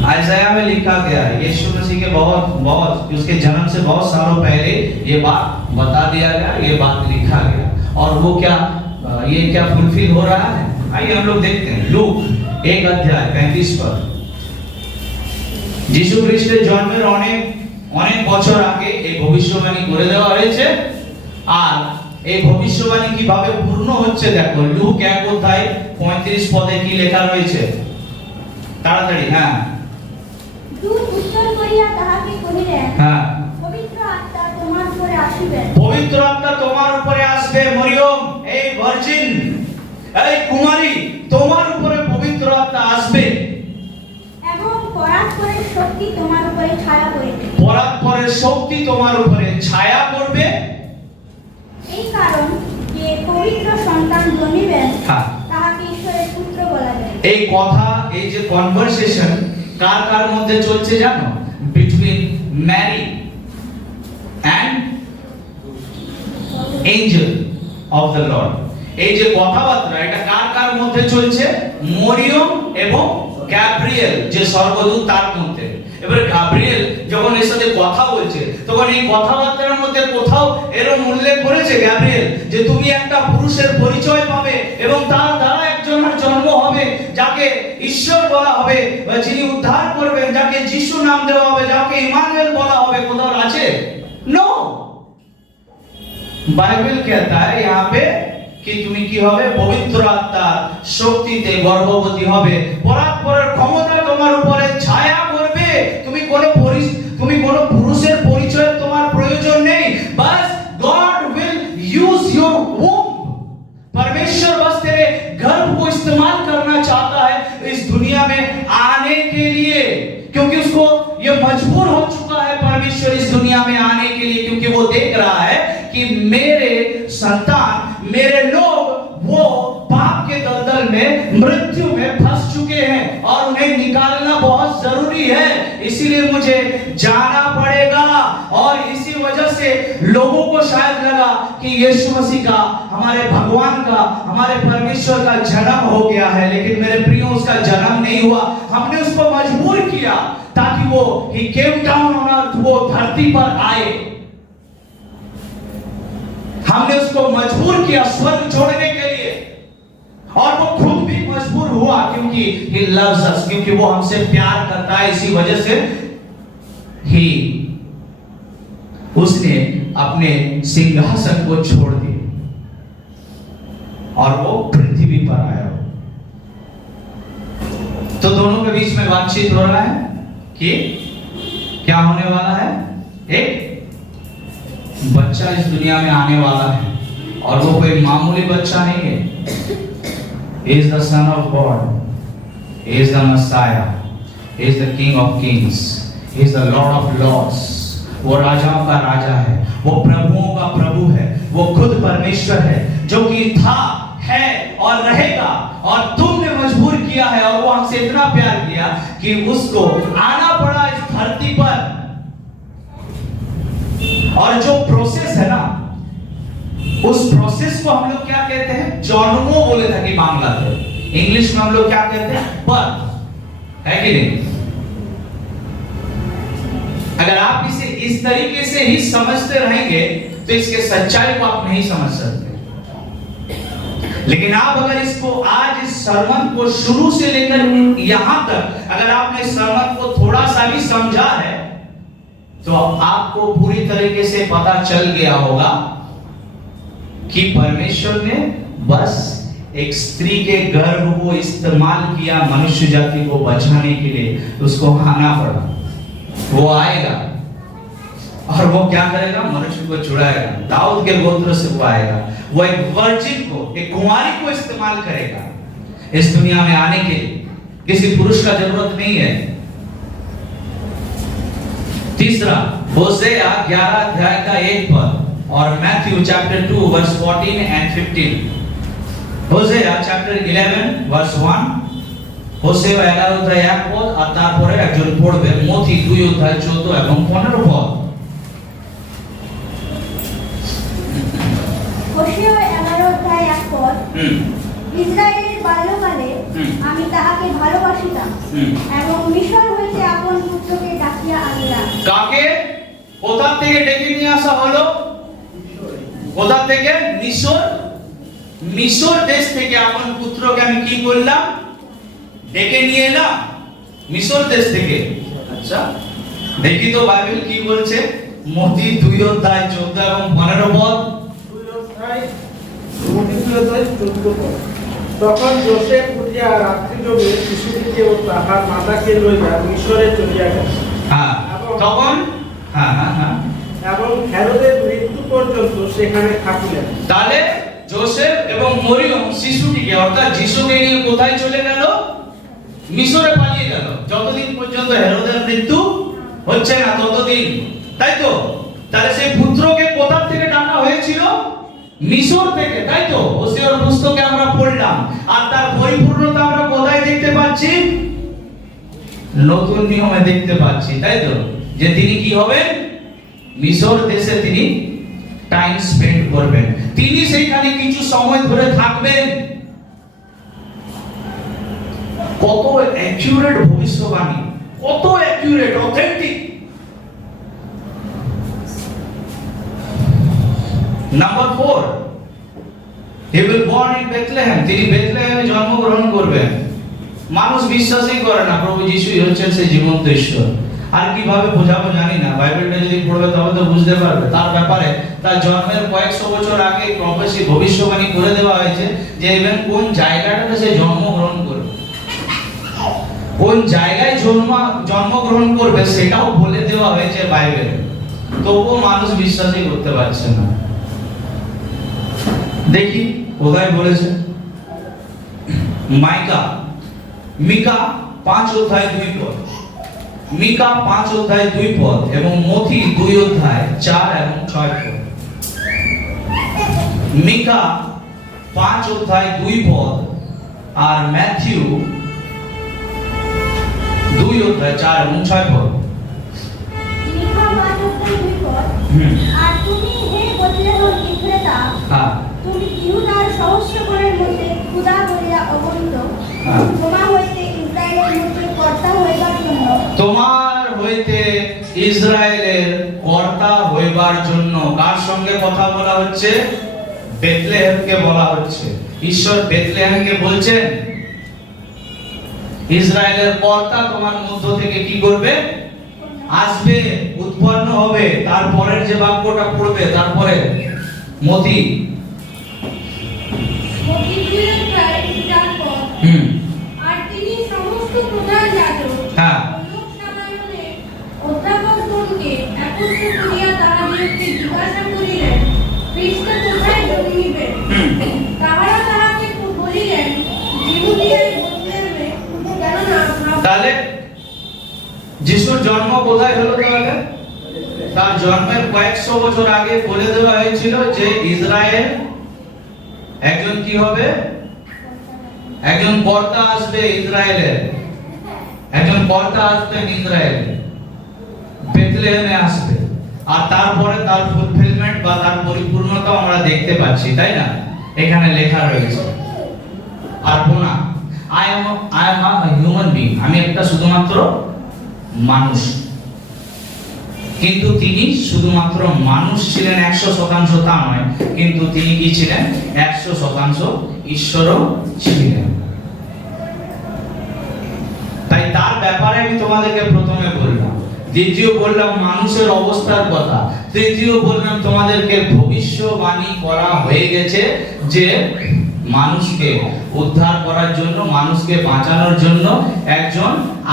आयसाया में लिखा गया है, यीशु मसीह के बहुत उसके जन्म से बहुत सालों पहले ये बात बता दिया गया, ये बात लिखा गया। और वो क्या, ये क्या फुलफिल हो रहा है? आइए हम लोग देखते हैं लूक 1 अध्याय 35 পদ। যিশু খ্রিস্টের জন্মের অনেক বছর আগে এই ভবিষ্যবাণী করে দেওয়া হয়েছে। আর এই ভবিষ্যবাণী কিভাবে পূর্ণ হচ্ছে দেখো, লুক 1 অধ্যায় 35 পদে কি লেখা রয়েছে? তাড়াতাড়ি। হ্যাঁ, দূত উত্তর করিয়া তাহাকে কহিলেন, হ্যাঁ, পবিত্র আত্মা তোমার উপরে আসিবে। পবিত্র আত্মা তোমার উপরে আসবে মরিয়ম, এই ভার্জিন, এই কুমারী, তোমার উপরে পবিত্র আত্মা আসবে এবং পরাৎপরের শক্তি তোমার উপরে ছায়া করিবে। পরাৎপরের শক্তি তোমার উপরে ছায়া করবে। এই কারণ যে পবিত্র সন্তান জন্মিবেন, হ্যাঁ, তাহাকে ঈশ্বরের পুত্র বলা যায়। এই কথা, এই যে কনভারসেশন কার কার মধ্যে চলছে জানো? Between Mary and angel of the Lord. এই যে কথাবার্তা, এটা কার কার মধ্যে চলছে? মরিয়ম এবং গ্যাব্রিয়েল যে স্বর্গদূত, তার মধ্যে। এবারে গ্যাব্রিয়েল যখন এর সাথে কথা বলছে, তখন এই কথাবার্তার মধ্যে কোথাও এরকম উল্লেখ করেছে গ্যাব্রিয়েল যে তুমি একটা পুরুষের পরিচয় পাবে এবং তার দ্বারা একজনের জন্ম হবে যাকে ঈশ্বর বলা হবে, যিনি উদ্ধার করবেন, যাকে যিশু নাম দেওয়া হবে, যাকে ইমানুয়েল বলা হবে? কোথাও আছে? নো। বাইবেল कहता है यहाँ पे कि তুমি কি হবে? পবিত্র আত্মার শক্তিতে গর্ভবতী হবে, পরাৎপরের ক্ষমতা তোমার উপরে ছায়া করবে। তুমি কোনো পুরুষের পরিচয় তোমার প্রয়োজন নেই। बस God will use your womb। परमेश्वर बस तेरे गर्भ को इस्तेमाल करना चाहता है इस दुनिया में आने के लिए, क्योंकि उसको ये मजबूर हो चुका है परमेश्वर इस दुनिया में आने के लिए, क्योंकि वो देख रहा है कि मेरे संतान, मेरे लोग वो पाप के दलदल में, मृत्यु में फंस चुके हैं और उन्हें निकालना बहुत जरूरी है, इसीलिए मुझे जाना पड़ेगा। और इसी वजह से लोगों को शायद लगा कि यीशु मसीह का, हमारे भगवान का, हमारे परमेश्वर का जन्म हो गया है, लेकिन मेरे प्रियो उसका जन्म नहीं हुआ। हमने उसको मजबूर किया ताकि वो he came down on earth, वो धरती पर आए। हमने उसको मजबूर किया स्वर्ग छोड़ने के लिए, और वो खुद भी मजबूर हुआ क्योंकि he loves us, क्योंकि वो हमसे प्यार करता है। इसी वजह से उसने अपने सिंहासन को छोड़ दिया और वो पृथ्वी पर आया। तो दोनों के बीच में बातचीत हो रहा है कि क्या होने वाला है, एक बच्चा इस दुनिया में आने वाला है, और वो कोई मामूली बच्चा नहीं है। He is the Son of God. He is the Messiah. He is the King of Kings. He is the Lord of Lords. वो राजाओं का राजा है, वो प्रभुओं का प्रभु है, वो खुद परमेश्वर है जो कि था, है और रहेगा। और तुमने मजबूर किया है, और वो हमसे इतना प्यार किया कि उसको आना पड़ा इस धरती पर। और जो प्रोसेस है ना, उस प्रोसेस को हम लोग क्या कहते हैं, जन्मों बोले था कि मामला थे। इंग्लिश में हम लोग क्या कहते हैं, बर्थ, है कि नहीं? अगर आप इसे इस तरीके से ही समझते रहेंगे तो इसके सच्चाई को आप नहीं समझ सकते। लेकिन आप अगर इसको आज इस सरमन को शुरू से लेकर यहां तक अगर आपने इस सरमन को थोड़ा सा भी समझा है तो आपको पूरी तरीके से पता चल गया होगा कि परमेश्वर ने बस एक स्त्री के गर्भ को इस्तेमाल किया मनुष्य जाति को बचाने के लिए। उसको आना पड़ा, वो आएगा और वो क्या करेगा, मनुष्य को छुड़ाएगा। दाऊद के गोत्र से वो आएगा, वो एक वर्जिन को, एक कुंवारी को इस्तेमाल करेगा इस दुनिया में आने के लिए। किसी पुरुष का जरूरत नहीं है। तीसरा, होसेया 11 अध्याय का 1 पद और Matthew chapter 2 verse 14 and 15। Hosea chapter 11 verse 1, Hosea 11 অধ্যায় 1 পদ আর তারপরে একজন পড়বে মথি 2 অধ্যায় 14 এবং 15 পদ। হোসেয়া 11 অধ্যায় 1 পদ, ইসরায়েলের বাল্যকালে আমি তাহাকে ভালোবাসিতাম এবং মিশর হইতে আপন পুত্রকে ডাকিয়া আনিলাম। কাকে, কোথা থেকে ডেকে নিয়ে আসা হলো? কোথা থেকে? মিশর। মিশর দেশ থেকে আপন পুত্রকে আমি কি করলাম, ডেকে নিয়ে এলাম মিশর দেশ থেকে। আচ্ছা, দেখি তো বাইবেল কি বলছে। মথি 2 অধ্যায় 14 এবং 15 পদ। তখন যোসেফ উঠিয়া রাত্রি যোগে শিশুটিকে ও তাহার মাতাকে লইয়া মিশরে চলিয়া গেল। হ্যাঁ, তখন এবং হেরোদের মৃত্যু পর্যন্ত সেখানে থাকিলেন। তাহলে যোসেফ এবং মরিয়ম শিশুটিকে অর্থাৎ যিশুকে নিয়ে কোথায় চলে গেল? মিশরে পালিয়ে গেল। যতদিন পর্যন্ত হেরোদের মৃত্যু হচ্ছে না ততদিন, তাই তো? তাহলে সেই পুত্রকে কোথা থেকে ডাকা হয়েছিল? মিশর থেকে, তাই তো? হোসেয়ার পুস্তকে আমরা পড়লাম। আর তার পরিপূর্ণতা আমরা কোথায় দেখতে পাচ্ছি? নতুন নিয়মে দেখতে পাচ্ছি, তাই তো? যে তিনি কি হবেন, মিশর দেশে তিনি টাইম স্পেন্ড করবেন, তিনি সেখানে কিছু সময় ধরে থাকবেন। কত অ্যাকুরেট ভবিষ্যবাণী, কত accurate, authentic. Number 4, he will born in Bethlehem, তিনি বেথলেহেমে জন্মগ্রহণ করবেন। মানুষ বিশ্বাসই করে না প্রভু যিশুই হচ্ছেন সেই জীবন্ত ঈশ্বর। আর কিভাবে বোঝাবো জানি না, বাইবেলটা যদি পড়বে তবে তো বুঝতে পারবে। তার ব্যাপারে তার জন্মের কয়েকশো বছর আগে প্রফেসি ভবিষ্যবাণী করে দেওয়া হয়েছে যে ইভেন কোন জায়গাটাতে সে জন্মগ্রহণ করবে, কোন জায়গায় জন্মগ্রহণ করবে সেটাও বলে দেওয়া হয়েছে বাইবেলে। তবুও মানুষ বিশ্বাসই করতে পারছে না। দেখি কোথায় বলেছে। মিকা 5 অধ্যায় 2 পদ, মিকা 5 অধ্যায় 2 পদ এবং মথি 2 অধ্যায় 4 এবং 6 পদ। মিকা 5 অধ্যায় 2 পদ আর ম্যাথিউ 2 অধ্যায় 4 এবং 6 পদ। মিকা 5 অধ্যায় 2 পদ। আর তুমি হে বেথলেহেম ইফ্রাতা, হ্যাঁ তুমি ইহুদার সহস্রগণের মধ্যে ক্ষুধা বলিয়া অগণিত, তোমার হইতে ইসরায়েলের মধ্যে কর্তা হইবার জন্য, তোমার হইতে ইসরায়েলের কর্তা হইবার জন্য। কার সঙ্গে কথা বলা হচ্ছে? বেথলেহেমকে বলা হচ্ছে। ঈশ্বর বেথলেহেমকে বলছেন ইসরায়েলের কর্তা তোমার মধ্য থেকে কি করবে? আসবে, উৎপন্ন হবে। তারপরের যে বাক্যটা পড়বে, তারপরে মতি মতি 2 অধ্যায় 4 পদ। আর তিনি সমস্ত প্রধান যাজক হ্যাঁ ও লোক সাধারণে অধ্যাপকগণকে একত্র করিয়া তাহাদিগকে জিজ্ঞাসা করিলেন, খ্রিস্ট কোথায় জন্মিবেন? তাহারা তাহাকে বলিলেন, যিহুদিয়ায় বেথলেহেমে, কেননা তাহলে যিশুর জন্ম কোথায় হলো? তাহলে তার জন্মের কয়েকশো বছর আগে বলে দেওয়া হয়েছিল যে ইসরায়েল একজন কি হবে? একজন কর্তা আসবে ইসরায়েলের, একজন কর্তা আসবেন ইসরায়েলে, বেথলেহেমে আসবে। আর তারপরে তার ফুলফিলমেন্ট বা তার পরিপূর্ণতা আমরা দেখতে পাচ্ছি, তাই না? এখানে লেখা রয়েছে। আর না, I am a human being, আমি একটা শুধুমাত্র মানুষ। কিন্তু তিনি শুধুমাত্র মানুষ ছিলেন 100% তা নয়, কিন্তু তিনি কি ছিলেন? 100% ঈশ্বরও ছিলেন। তাই তার ব্যাপারে আমি তোমাদেরকে প্রথমে বললাম, দ্বিতীয় বললাম মানুষের অবস্থার কথা, তৃতীয় বললাম তোমাদেরকে ভবিষ্যবাণী করা হয়ে গেছে যে মানুষকে উদ্ধার করার জন্য, মানুষকে বাঁচানোর জন্য একজন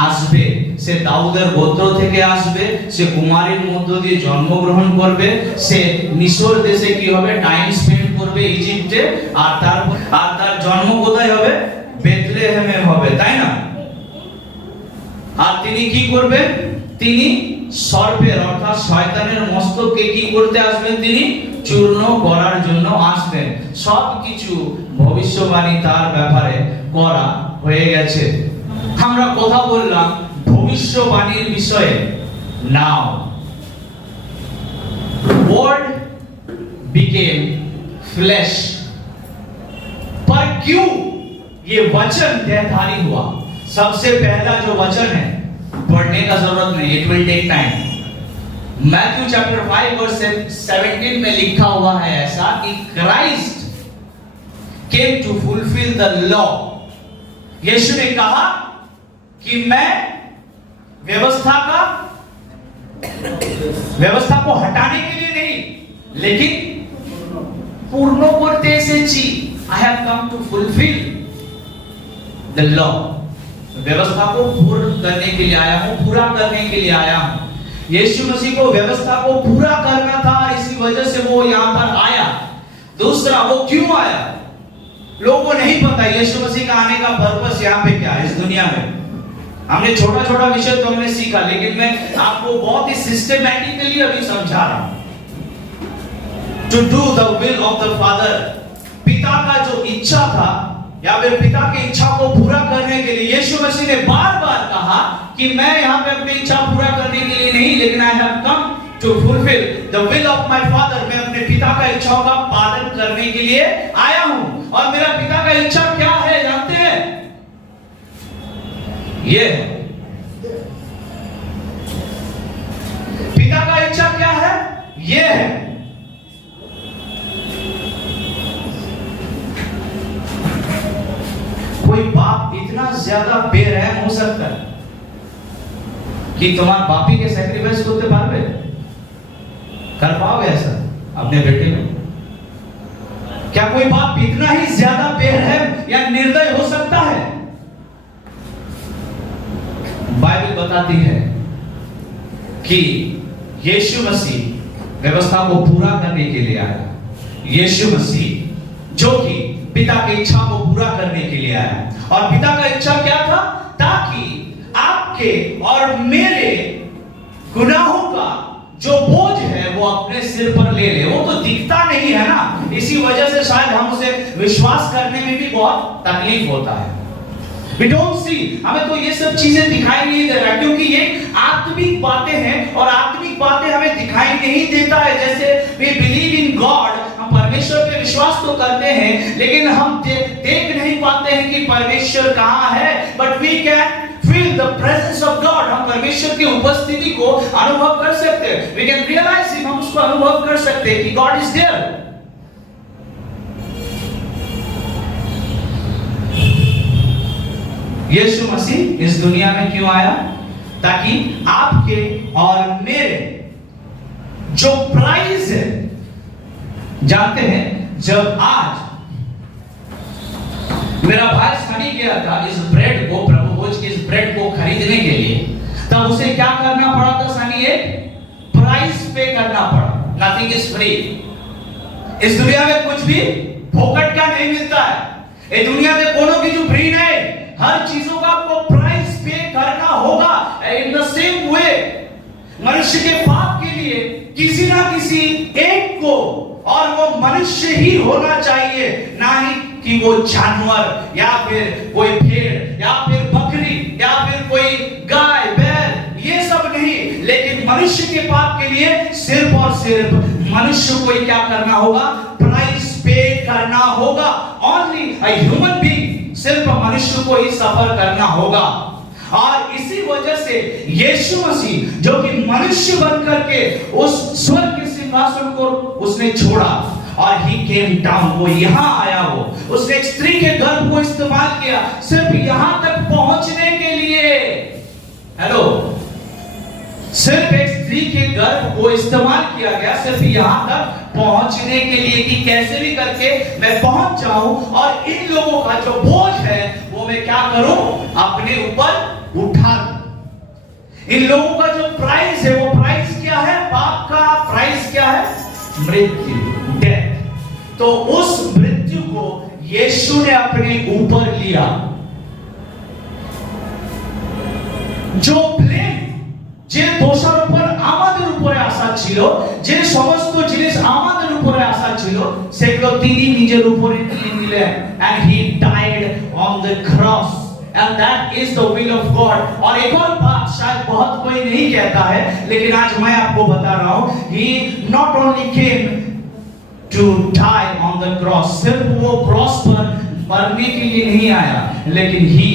আসবে। সে দাউদের গোত্র থেকে আসবে, সে কুমারীর মধ্য দিয়ে জন্মগ্রহণ করবে, সে মিশর দেশে কি হবে? টাইম স্পেন্ড করবে, ইজিপ্টে। আর তার জন্ম কোথায় হবে? বেথলেহেমে হবে, তাই না? আর তিনি কি করবেন? তিনি সর্পের অর্থাৎ শয়তানের মস্তককে কি করতে আসবেন? তিনি চূর্ণ করার জন্য আসবেন। সবকিছু ভবিষ্যবাণী তার ব্যাপারে করা হয়ে গেছে। আমরা কথা বললাম ভবিষ্যবাণীর বিষয়ে। নাও word became flesh, पर क्यों ये वचन देहधारी हुआ? सबसे पहला जो वचन है, पढ़ने का जरूरत नहीं, it will take time. Matthew chapter 5 verse 17 में लिखा हुआ है ऐसा कि Christ came to fulfil the law. यीशु ने कहा कि मैं व्यवस्था को हटाने के लिए नहीं, लेकिन पूर्ण करते एसेছি। I have come to fulfil the law. व्यवस्था को पूर्ण करने के लिए आया हूं, पूरा करने के लिए आया हूं। यीशु मसीह को व्यवस्था को पूरा करना था, इसी वजह से वो यहां पर आया। दूसरा, वो क्यों आया? लोगों को नहीं पता यीशु मसीह का आने का पर्पस यहां पे क्या है इस दुनिया में। हमने छोटा छोटा विषय तो हमने सीखा, लेकिन मैं आपको बहुत ही सिस्टमैटिकली अभी समझा रहा हूं। To do the will of the father, पिता का जो इच्छा था या फिर पिता की इच्छा को पूरा करने के लिए यीशु मसीह ने बार-बार कहा कि मैं यहाँ पे अपनी इच्छा पूरा करने के लिए नहीं, लेकिन I have come to fulfil the will of my father. मैं अपने पिता का इच्छाओं का पालन करने के लिए आया हूं। और मेरा पिता का इच्छा क्या है जानते हैं? ये पिता का इच्छा क्या है? ये है कोई बाप इतना ज्यादा बेरहम हो सकता है कि तुम्हार बापी के सैक्रिफाइस करते पारबे? कर पाओगे ऐसा अपने बेटे को? क्या कोई बाप इतना ही ज्यादा बेरहम या निर्दय हो सकता है? बाइबल बताती है कि यीशु मसीह व्यवस्था को पूरा करने के लिए आया। यीशु मसीह जो कि पिता की इच्छा को पूरा करने के लिए आया। और पिता का इच्छा क्या था? ताकि आपके और मेरे गुनाहों का जो बोझ है वो अपने सिर पर ले ले। वो तो दिखता नहीं है ना, इसी वजह से शायद हम उसे विश्वास करने में भी बहुत तकलीफ होता है। We don't see, हमें तो ये सब चीजें दिखाई नहीं दे रहा, क्योंकि ये आत्मिक बातें हैं और आत्मिक बातें हमें दिखाई नहीं देता है। जैसे we believe in God, हम परमेश्वर पे विश्वास तो करते हैं, लेकिन हम देख नहीं पाते हैं कि परमेश्वर कहाँ है। But we can feel the presence of God, हम परमेश्वर की उपस्थिति को अनुभव कर सकते हैं। We can realize him, हम उसको अनुभव कर सकते हैं कि God is there। यीशु मसीह इस दुनिया में क्यों आया? ताकि आपके और मेरे जो प्राइस है, जानते हैं जब आज मेरा भाई सनी गया था इस ब्रेड को, प्रभु भोज की इस ब्रेड को खरीदने के लिए, तब उसे क्या करना पड़ा था? सनी एक प्राइस पे करना पड़ा। Nothing is free. इस दुनिया में कुछ भी फोकट का नहीं मिलता है। इस दुनिया में कोनो की जो फ्री नहीं, हर चीजों का आपको प्राइस पे करना होगा। इन द सेम वे मनुष्य के पाप के लिए किसी ना किसी एक को, और वो मनुष्य ही होना चाहिए, ना ही कि वो जानवर या फिर कोई भेड़ या फिर बकरी या फिर कोई गाय बैल, ये सब नहीं, लेकिन मनुष्य के पाप के लिए सिर्फ और सिर्फ मनुष्य को ही क्या करना होगा? प्राइस पे करना होगा। ओनली अ ह्यूमन बीइंग, सिर्फ मनुष्य को ही सफर करना होगा। और इसी वजह से यीशु मसीह जो कि मनुष्य बनकर के उस स्वर्ग के सिंहासन को उसने छोड़ा और ही केम डाउन, वो यहां आया, वो उसने एक स्त्री के गर्भ को इस्तेमाल किया सिर्फ यहां तक पहुंचने के लिए। हेलो, सिर्फ एक स्त्री के गर्भ को इस्तेमाल किया गया सिर्फ यहां तक पहुंचने के लिए कि कैसे भी करके मैं पहुंच जाऊं और इन लोगों का जो बोझ है वो मैं क्या करूं? अपने ऊपर उठा दूं। इन लोगों का जो प्राइस है, वो प्राइस क्या है? पाप का प्राइस क्या है? मृत्यु, डेथ। तो उस मृत्यु को यीशु ने अपने ऊपर लिया। जो ब्लेम, যে দোষার উপর আমাদের উপরে আসা ছিল, যে সমস্ত জিনিস আমাদের উপরে আসা ছিল, সেগুলো তিনি নিজের উপরে নিয়ে নিলেন। and he died on the cross, and that is the will of God। और एक और बात शायद बहुत कोई नहीं कहता है, लेकिन आज मैं आपको बता रहा हूं, he not only came to die on the cross, सिर्फ वो क्रॉस पर मरने के लिए नहीं आया, लेकिन he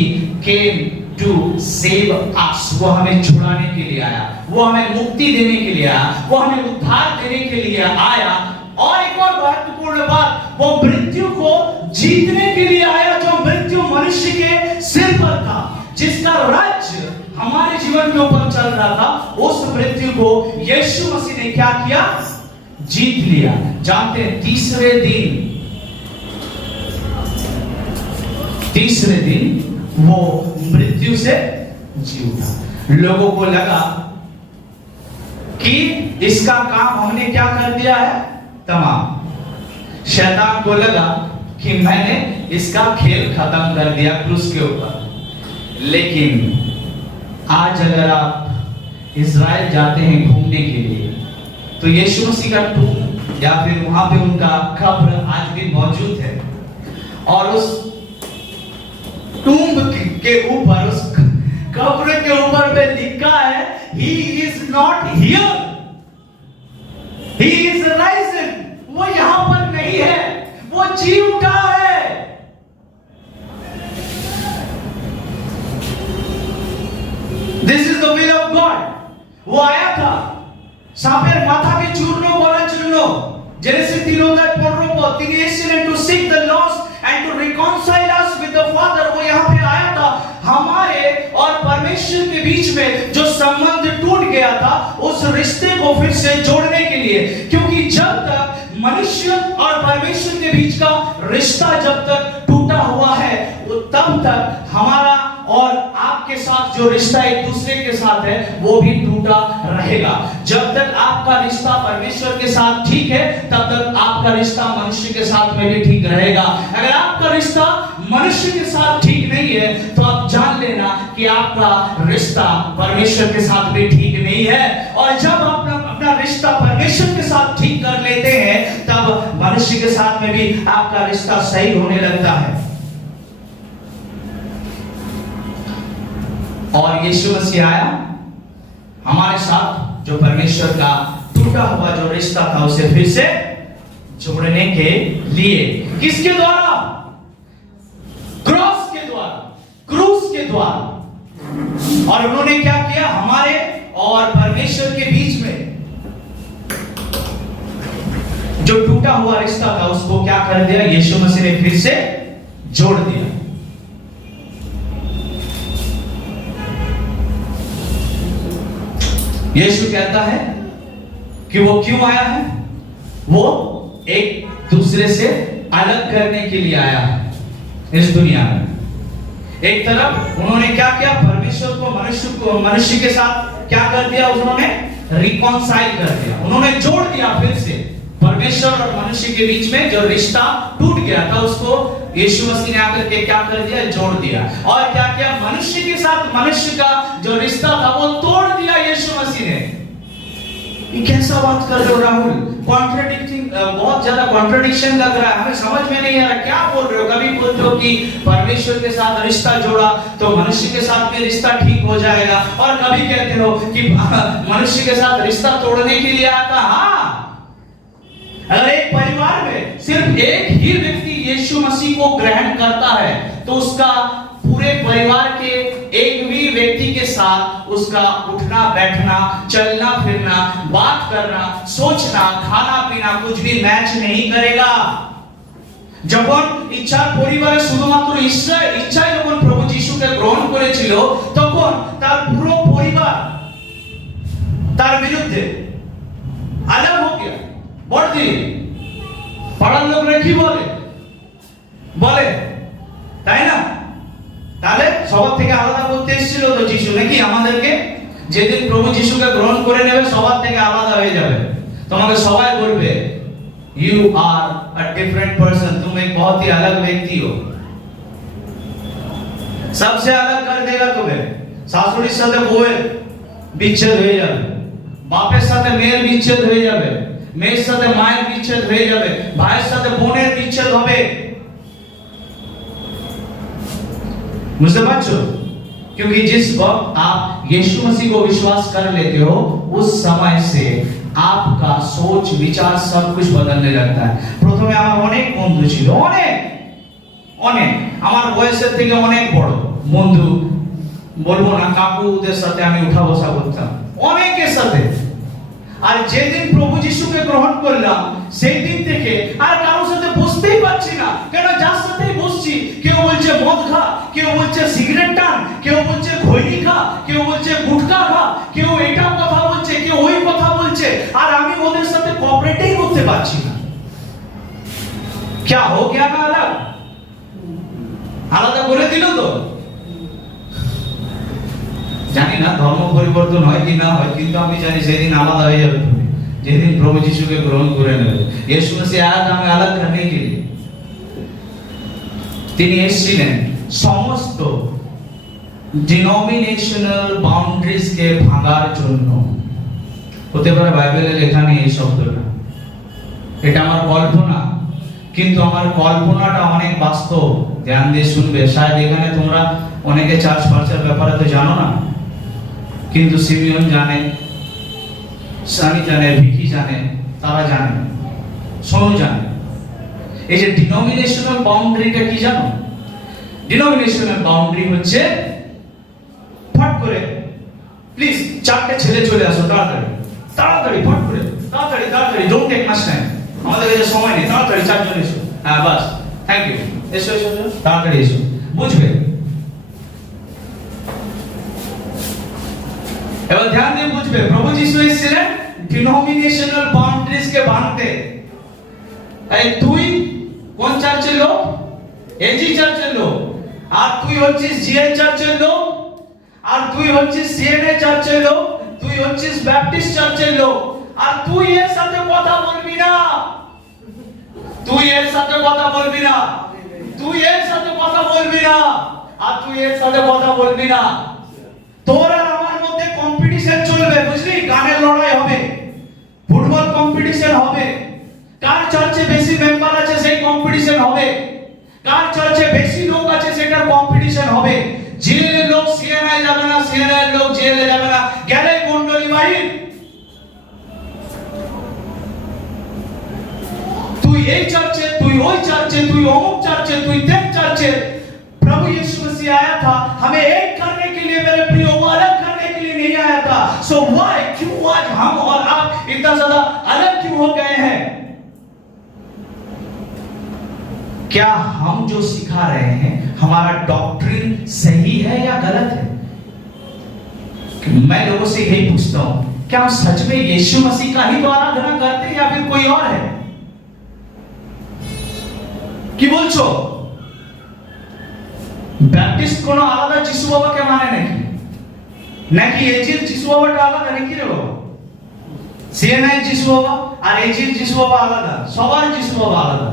came to save us, वो हमें छुड़ाने के लिए आया, वो हमें मुक्ति देने के लिए आया, वो हमें उद्धार देने के लिए आया। और एक और महत्वपूर्ण बात, वो मृत्यु को जीतने के लिए आया, जो मृत्यु मनुष्य के सिर पर था, जिसका राज्य हमारे जीवन के ऊपर चल रहा था, उस मृत्यु को यीशु मसीह ने क्या किया? जीत लिया। जानते हैं तीसरे दिन वो मृत्यु से जी उठा। लोगों को लगा कि इसका काम हमने क्या कर दिया है? तमाम। शैतान को लगा कि मैंने इसका खेल खत्म कर दिया क्रूस के ऊपर। लेकिन आज अगर आप इज़राइल जाते हैं घूमने के लिए, तो यीशु मसीह का टूम या फिर वहां पे उनका कब्र आज भी मौजूद है, और उस टूम्ब के ऊपर, उस कब्र के ऊपर में लिखा है, he is not here, he is risen। वो यहां पर नहीं है, वो जी उठा है। This is the will of God। वो आया था, সাপের মাথাকে চূর্ণ করার জন্য। জেনেসিস 3:15 তিনি এসেছিলেন to seek the lost and to reconcile us with the Father। वो यहाँ पे आया था हमारे और परमेश्वर के बीच में जो संबंध टूट गया था, उस रिश्ते को फिर से जोड़ने के लिए। क्योंकि जब तक मनुष्य और परमेश्वर के बीच का रिश्ता जब तक टूटा हुआ है, तब तक हमारा और आपके साथ जो रिश्ता एक दूसरे के साथ है, वो भी टूटा रहेगा। जब तक आपका रिश्ता परमेश्वर के साथ ठीक है, तब तक आपका रिश्ता मनुष्य के साथ में भी ठीक रहेगा। अगर आपका रिश्ता मनुष्य के साथ ठीक नहीं है, तो आप जान लेना कि आपका रिश्ता परमेश्वर के साथ भी ठीक नहीं है। और जब आप अपना रिश्ता परमेश्वर के साथ ठीक कर लेते हैं, तब मनुष्य के साथ में भी आपका रिश्ता सही होने लगता है। और यीशु मसीह आया हमारे साथ, जो परमेश्वर का टूटा हुआ जो रिश्ता था उसे फिर से जोड़ने के लिए। किसके द्वारा? क्रॉस के द्वारा, क्रूस के द्वारा। और उन्होंने क्या किया? हमारे और परमेश्वर के बीच में जो टूटा हुआ रिश्ता था उसको क्या कर दिया? यीशु मसीह ने फिर से जोड़ दिया। यीशु कहता है कि वो क्यों आया है? वो एक दूसरे से अलग करने के लिए आया है इस दुनिया में। एक तरफ उन्होंने क्या किया? परमेश्वर को मनुष्य के साथ क्या कर दिया? उन्होंने रिकॉन्साइल कर दिया, उन्होंने जोड़ दिया। फिर से परमेश्वर और मनुष्य के बीच में जो रिश्ता टूट गया था उसको यीशु मसीह ने आकर के क्या कर दिया? जोड़ दिया। और क्या किया? मनुष्य के साथ मनुष्य का जो रिश्ता था वो तोड़ दिया यीशु मसीह ने। ये कैसा बात कर रहे हो राहुल? कॉन्ट्रडिक्टिंग, बहुत ज्यादा कॉन्ट्रडिक्शन लग रहा है, हमें समझ में नहीं आ रहा क्या बोल रहे हो। कभी बोलते हो कि परमेश्वर के साथ रिश्ता जोड़ा तो मनुष्य के साथ भी रिश्ता ठीक हो जाएगा, और कभी कहते हो कि मनुष्य के साथ रिश्ता तोड़ने के लिए आता। हाँ, अगर एक परिवार में सिर्फ एक ही व्यक्ति यीशु मसीह को ग्रहण करता है तो उसका पूरे परिवार के एक भी व्यक्ति के साथ उसका उठना बैठना, चलना फिरना, बात करना, सोचना, खाना पीना कुछ भी मैच नहीं करेगा। যখন ইচ্ছার পরিবারে শুধুমাত্র ইচ্ছাই যখন প্রভু যিশুকে গ্রহণ করেছিল তখন তার পুরো পরিবার তার বিরুদ্ধে আলাদা হয়ে গেল। বড়দি পাড়ার লোকরা কি বলে তাই না? তাহলে সবার থেকে আলাদা করতে এসেছিল তো যিশু, নাকি? আমাদেরকে যেদিন প্রভু যিশুকে গ্রহণ করে নেবে সবার থেকে আলাদা হয়ে যাবে, তোমাকে সবাই বলবে you are a different person, तुम एक बहुत ही अलग व्यक्ति हो। सबसे अलग कर देगा तुम्हें। শাশুড়ির সাথে বউয়ের বিচ্ছেদ হয়ে যাবে, বাপের সাথে মেয়ের বিচ্ছেদ হয়ে যাবে, মেয়ের সাথে মায়ের বিচ্ছেদ হয়ে যাবে, ভাইয়ের সাথে বোনের বিচ্ছেদ হবে। বুঝতে পারছো? क्योंकि जिस वक्त आप यीशु मसीह को विश्वास कर लेते हो उस समय से आपका सोच विचार सब कुछ बदलने लगता है। প্রথমে আমার অনেক বন্ধু ছিল, অনেক আমার বয়সের থেকে অনেক বড় বন্ধু, বলবো না কাকুদের সাথে আমি উঠা বসা করতাম অনেকের সাথে। আর যেদিন প্রভু যিশুকে গ্রহণ করলাম সেই দিন থেকে আর কারোর সাথে বসতেই পারছি না। কেন? যার সাথেই বসছি কেউ বলছে মদ খা, কেউ বলছে সিগারেট টান, কেউ বলছে খৈনি খা, কেউ বলছে গুটখা খা, কেউ এটা কথা বলছে, কেউ ওই কথা বলছে, আর আমি ওদের সাথে কোঅপারেটই করতে পারছি না। क्या हो गया ना? আলাদা করে দিল তো। জানি না ধর্ম পরিবর্তন হয় কি না হয়, কিন্তু আমি জানি সেদিন আলাদা হয়ে যাবে তুমি, যেদিন প্রভু যিশুকে গ্রহণ করে নেবে। यीशु मसीह आया था हमें अलग करने के लिए। তিনি এসেছিলেন সমস্ত ডিনোমিনেশনাল বাউন্ডারিজ কে ভাঙার জন্য। হতে পারে বাইবেলে লেখা নেই এই শব্দটা, এটা আমার কল্পনা, কিন্তু আমার কল্পনাটা অনেক বাস্তব। ধ্যান দিয়ে শুনবে। শায়দ এখানে তোমরা অনেকে চার্চ ফার্চের ব্যাপারে তো জানো না, কিন্তু সিমিয়ন জানে, সানি জানে, ভিকি জানে, তারা জানে, সোনু জানে। এই যে ডিনোমিনেশনাল বাউন্ডারিটা কি জানো? ডিনোমিনেশনাল বাউন্ডারি হচ্ছে ফট করে প্লিজ চারটে ছেলে চলে আসো তাড়াতাড়ি তাড়াতাড়ি, ফট করে তাড়াতাড়ি তাড়াতাড়ি, ডোন্ট টেক মাচ টাইম, আমাদের কাছে সময় নেই, তাড়াতাড়ি চারজন এসো। হ্যাঁ বাস, থ্যাংক ইউ, এসো এসো তাড়াতাড়ি এসো। বুঝবে? এবার ধ্যান দিয়ে বুঝবে। প্রভু যিশু এসেছিলেন ডিনোমিনেশনাল বাউন্ডারিজ কে ভাঙতে। এই তুই কোন চার্চের লোক? এজি চার্চের লোক। আর তুই হচ্ছিস জিএল চার্চের লোক, আর তুই হচ্ছিস সিএনএ চার্চের লোক, তুই হচ্ছিস ব্যাপটিস্ট চার্চের লোক, আর তুই এর সাথে কথা বলবি না, তুই এর সাথে কথা বলবি না, তুই এর সাথে কথা বলবি না, আর তুই এর সাথে কথা বলবি না। তোর আর আমার মধ্যে কম্পিটিশন চলবে, বুঝলি? গানের লড়াই হবে, ফুটবল কম্পিটিশন হবে, কার চার্চে বেশি মেম্বার আছে সেই কম্পিটিশন হবে, কার চার্চে বেশি লোক আছে সেটার কম্পিটিশন হবে। জেলে লোক সিএনআই যাবে না, সিএনআই লোক জেলে যাবে না, গেলে মন্ডলী বাড়ির। তুই এই চার্চে, তুই ওই চার্চে, তুই অमुक চার্চে, তুই तेग চার্চে। प्रभु यीशु मसीह आया था हमें एक करने के लिए, मेरे प्रियो, वो अलग करने के लिए नहीं आया था। सो व्हाई, क्यों आज हम और आप इतना ज्यादा अलग क्यों हो गए हैं? क्या हम जो सिखा रहे हैं हमारा डॉक्ट्रिन सही है या गलत है? मैं लोगों से यही पूछता हूं, क्या हम सच में यीशु मसीह का ही तो आराधना करते हैं या फिर कोई और है? কি বলছো? ব্যাপটিস্ট কোন আলাদা যিশু বাবাকে মানে নাকি? নাকি এজির যিশু বাবাটা আলাদা নাকি রে বাবা? সিএনআই যিশু বাবা আর এজির যিশু বাবা আলাদা, সবার যিশু বাবা আলাদা,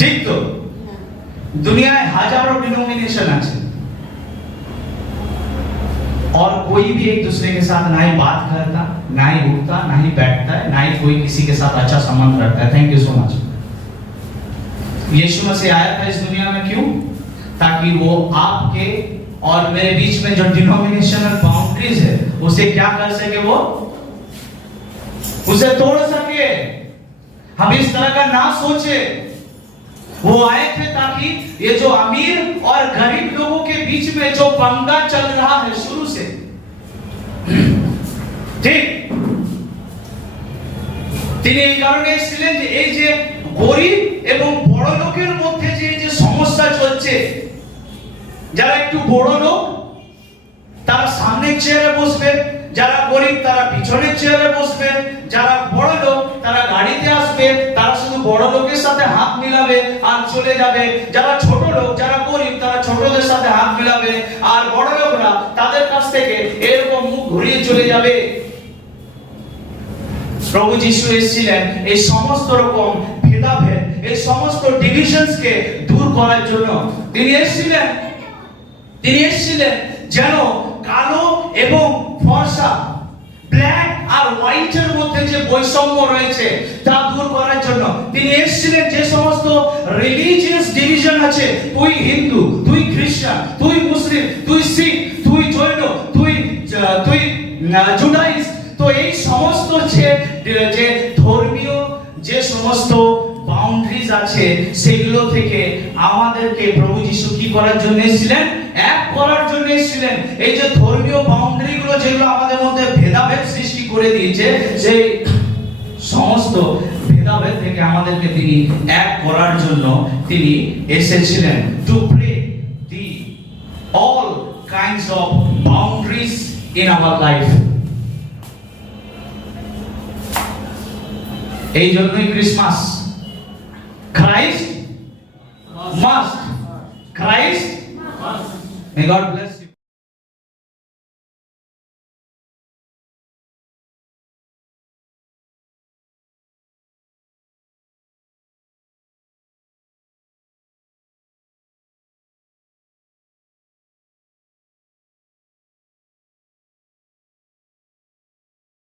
ঠিক তো? দুনিয়ায় হাজারো डिनोमिनेशन আছে और कोई भी एक दूसरे के साथ ना ही बात करता, ना ही उठता, ना ही बैठता है, ना ही कोई किसी के साथ अच्छा संबंध रखता है। Thank you so much. यीशु मसीह आया था इस दुनिया में क्यों? ताकि वो आपके और मेरे बीच में जो डिनोमिनेशनल बाउंड्रीज है उसे क्या कर सके, वो उसे तोड़ सके। हम इस तरह का ना सोचे। वो आए थे ताकि ये जो अमीर और गरीब लोगों के बीच में जो पंगा चल रहा है शुरू से, ঠিক, তিনি এই কারণে এসেছিলেন যে এই যে গরিব এবং বড় লোকের মধ্যে যে সমস্যা চলছে, যারা একটু বড় লোক তারা সামনের চেয়ারে বসবে, যারা গরিব তারা পিছনের চেয়ারে বসবে, যারা বড় লোক তারা গাড়িতে আসবে, তারা শুধু বড় লোকের সাথে হাত মিলাবে আর চলে যাবে, যারা ছোট লোক, যারা গরিব তারা ছোটদের সাথে হাত মিলাবে আর বড় লোকরা তাদের কাছ থেকে এরকম মুখ ঘুরিয়ে চলে যাবে। প্রভু যিশু এসেছিলেন এই সমস্ত রকম ভেদাভেদ, এই সমস্ত ডিভিশনস কে দূর করার জন্য। তিনি এসেছিলেন যেন কালো এবং ফর্সা, ব্ল্যাক আর হোয়াইটের মধ্যে যে বৈষম্য রয়েছে তা দূর করার জন্য। তিনি এসেছিলেন যে সমস্ত রিলিজিয়াস ডিভিশন আছে, তুই হিন্দু, তুই খ্রিস্টান, তুই মুসলিম, তুই শিখ, তুই জৈন, তুই জুডাইস্ট, তো এই সমস্ত যে ধর্মীয় যে সমস্ত বাউন্ডারিজ আছে সেগুলো থেকে আমাদেরকে প্রভু যিশু কি করার জন্য এসেছিলেন? এক করার জন্য এসেছিলেন। এই যে ধর্মীয় বাউন্ডারি গুলো যেগুলো আমাদের মধ্যে ভেদাভেদ সৃষ্টি করে দিয়েছে, সেই সমস্ত ভেদাভেদ থেকে আমাদেরকে তিনি এক করার জন্য তিনি এসেছিলেন। To break the all kinds of boundaries in our life. এই জন্যই Christmas. Christ must. Christ must. May God bless.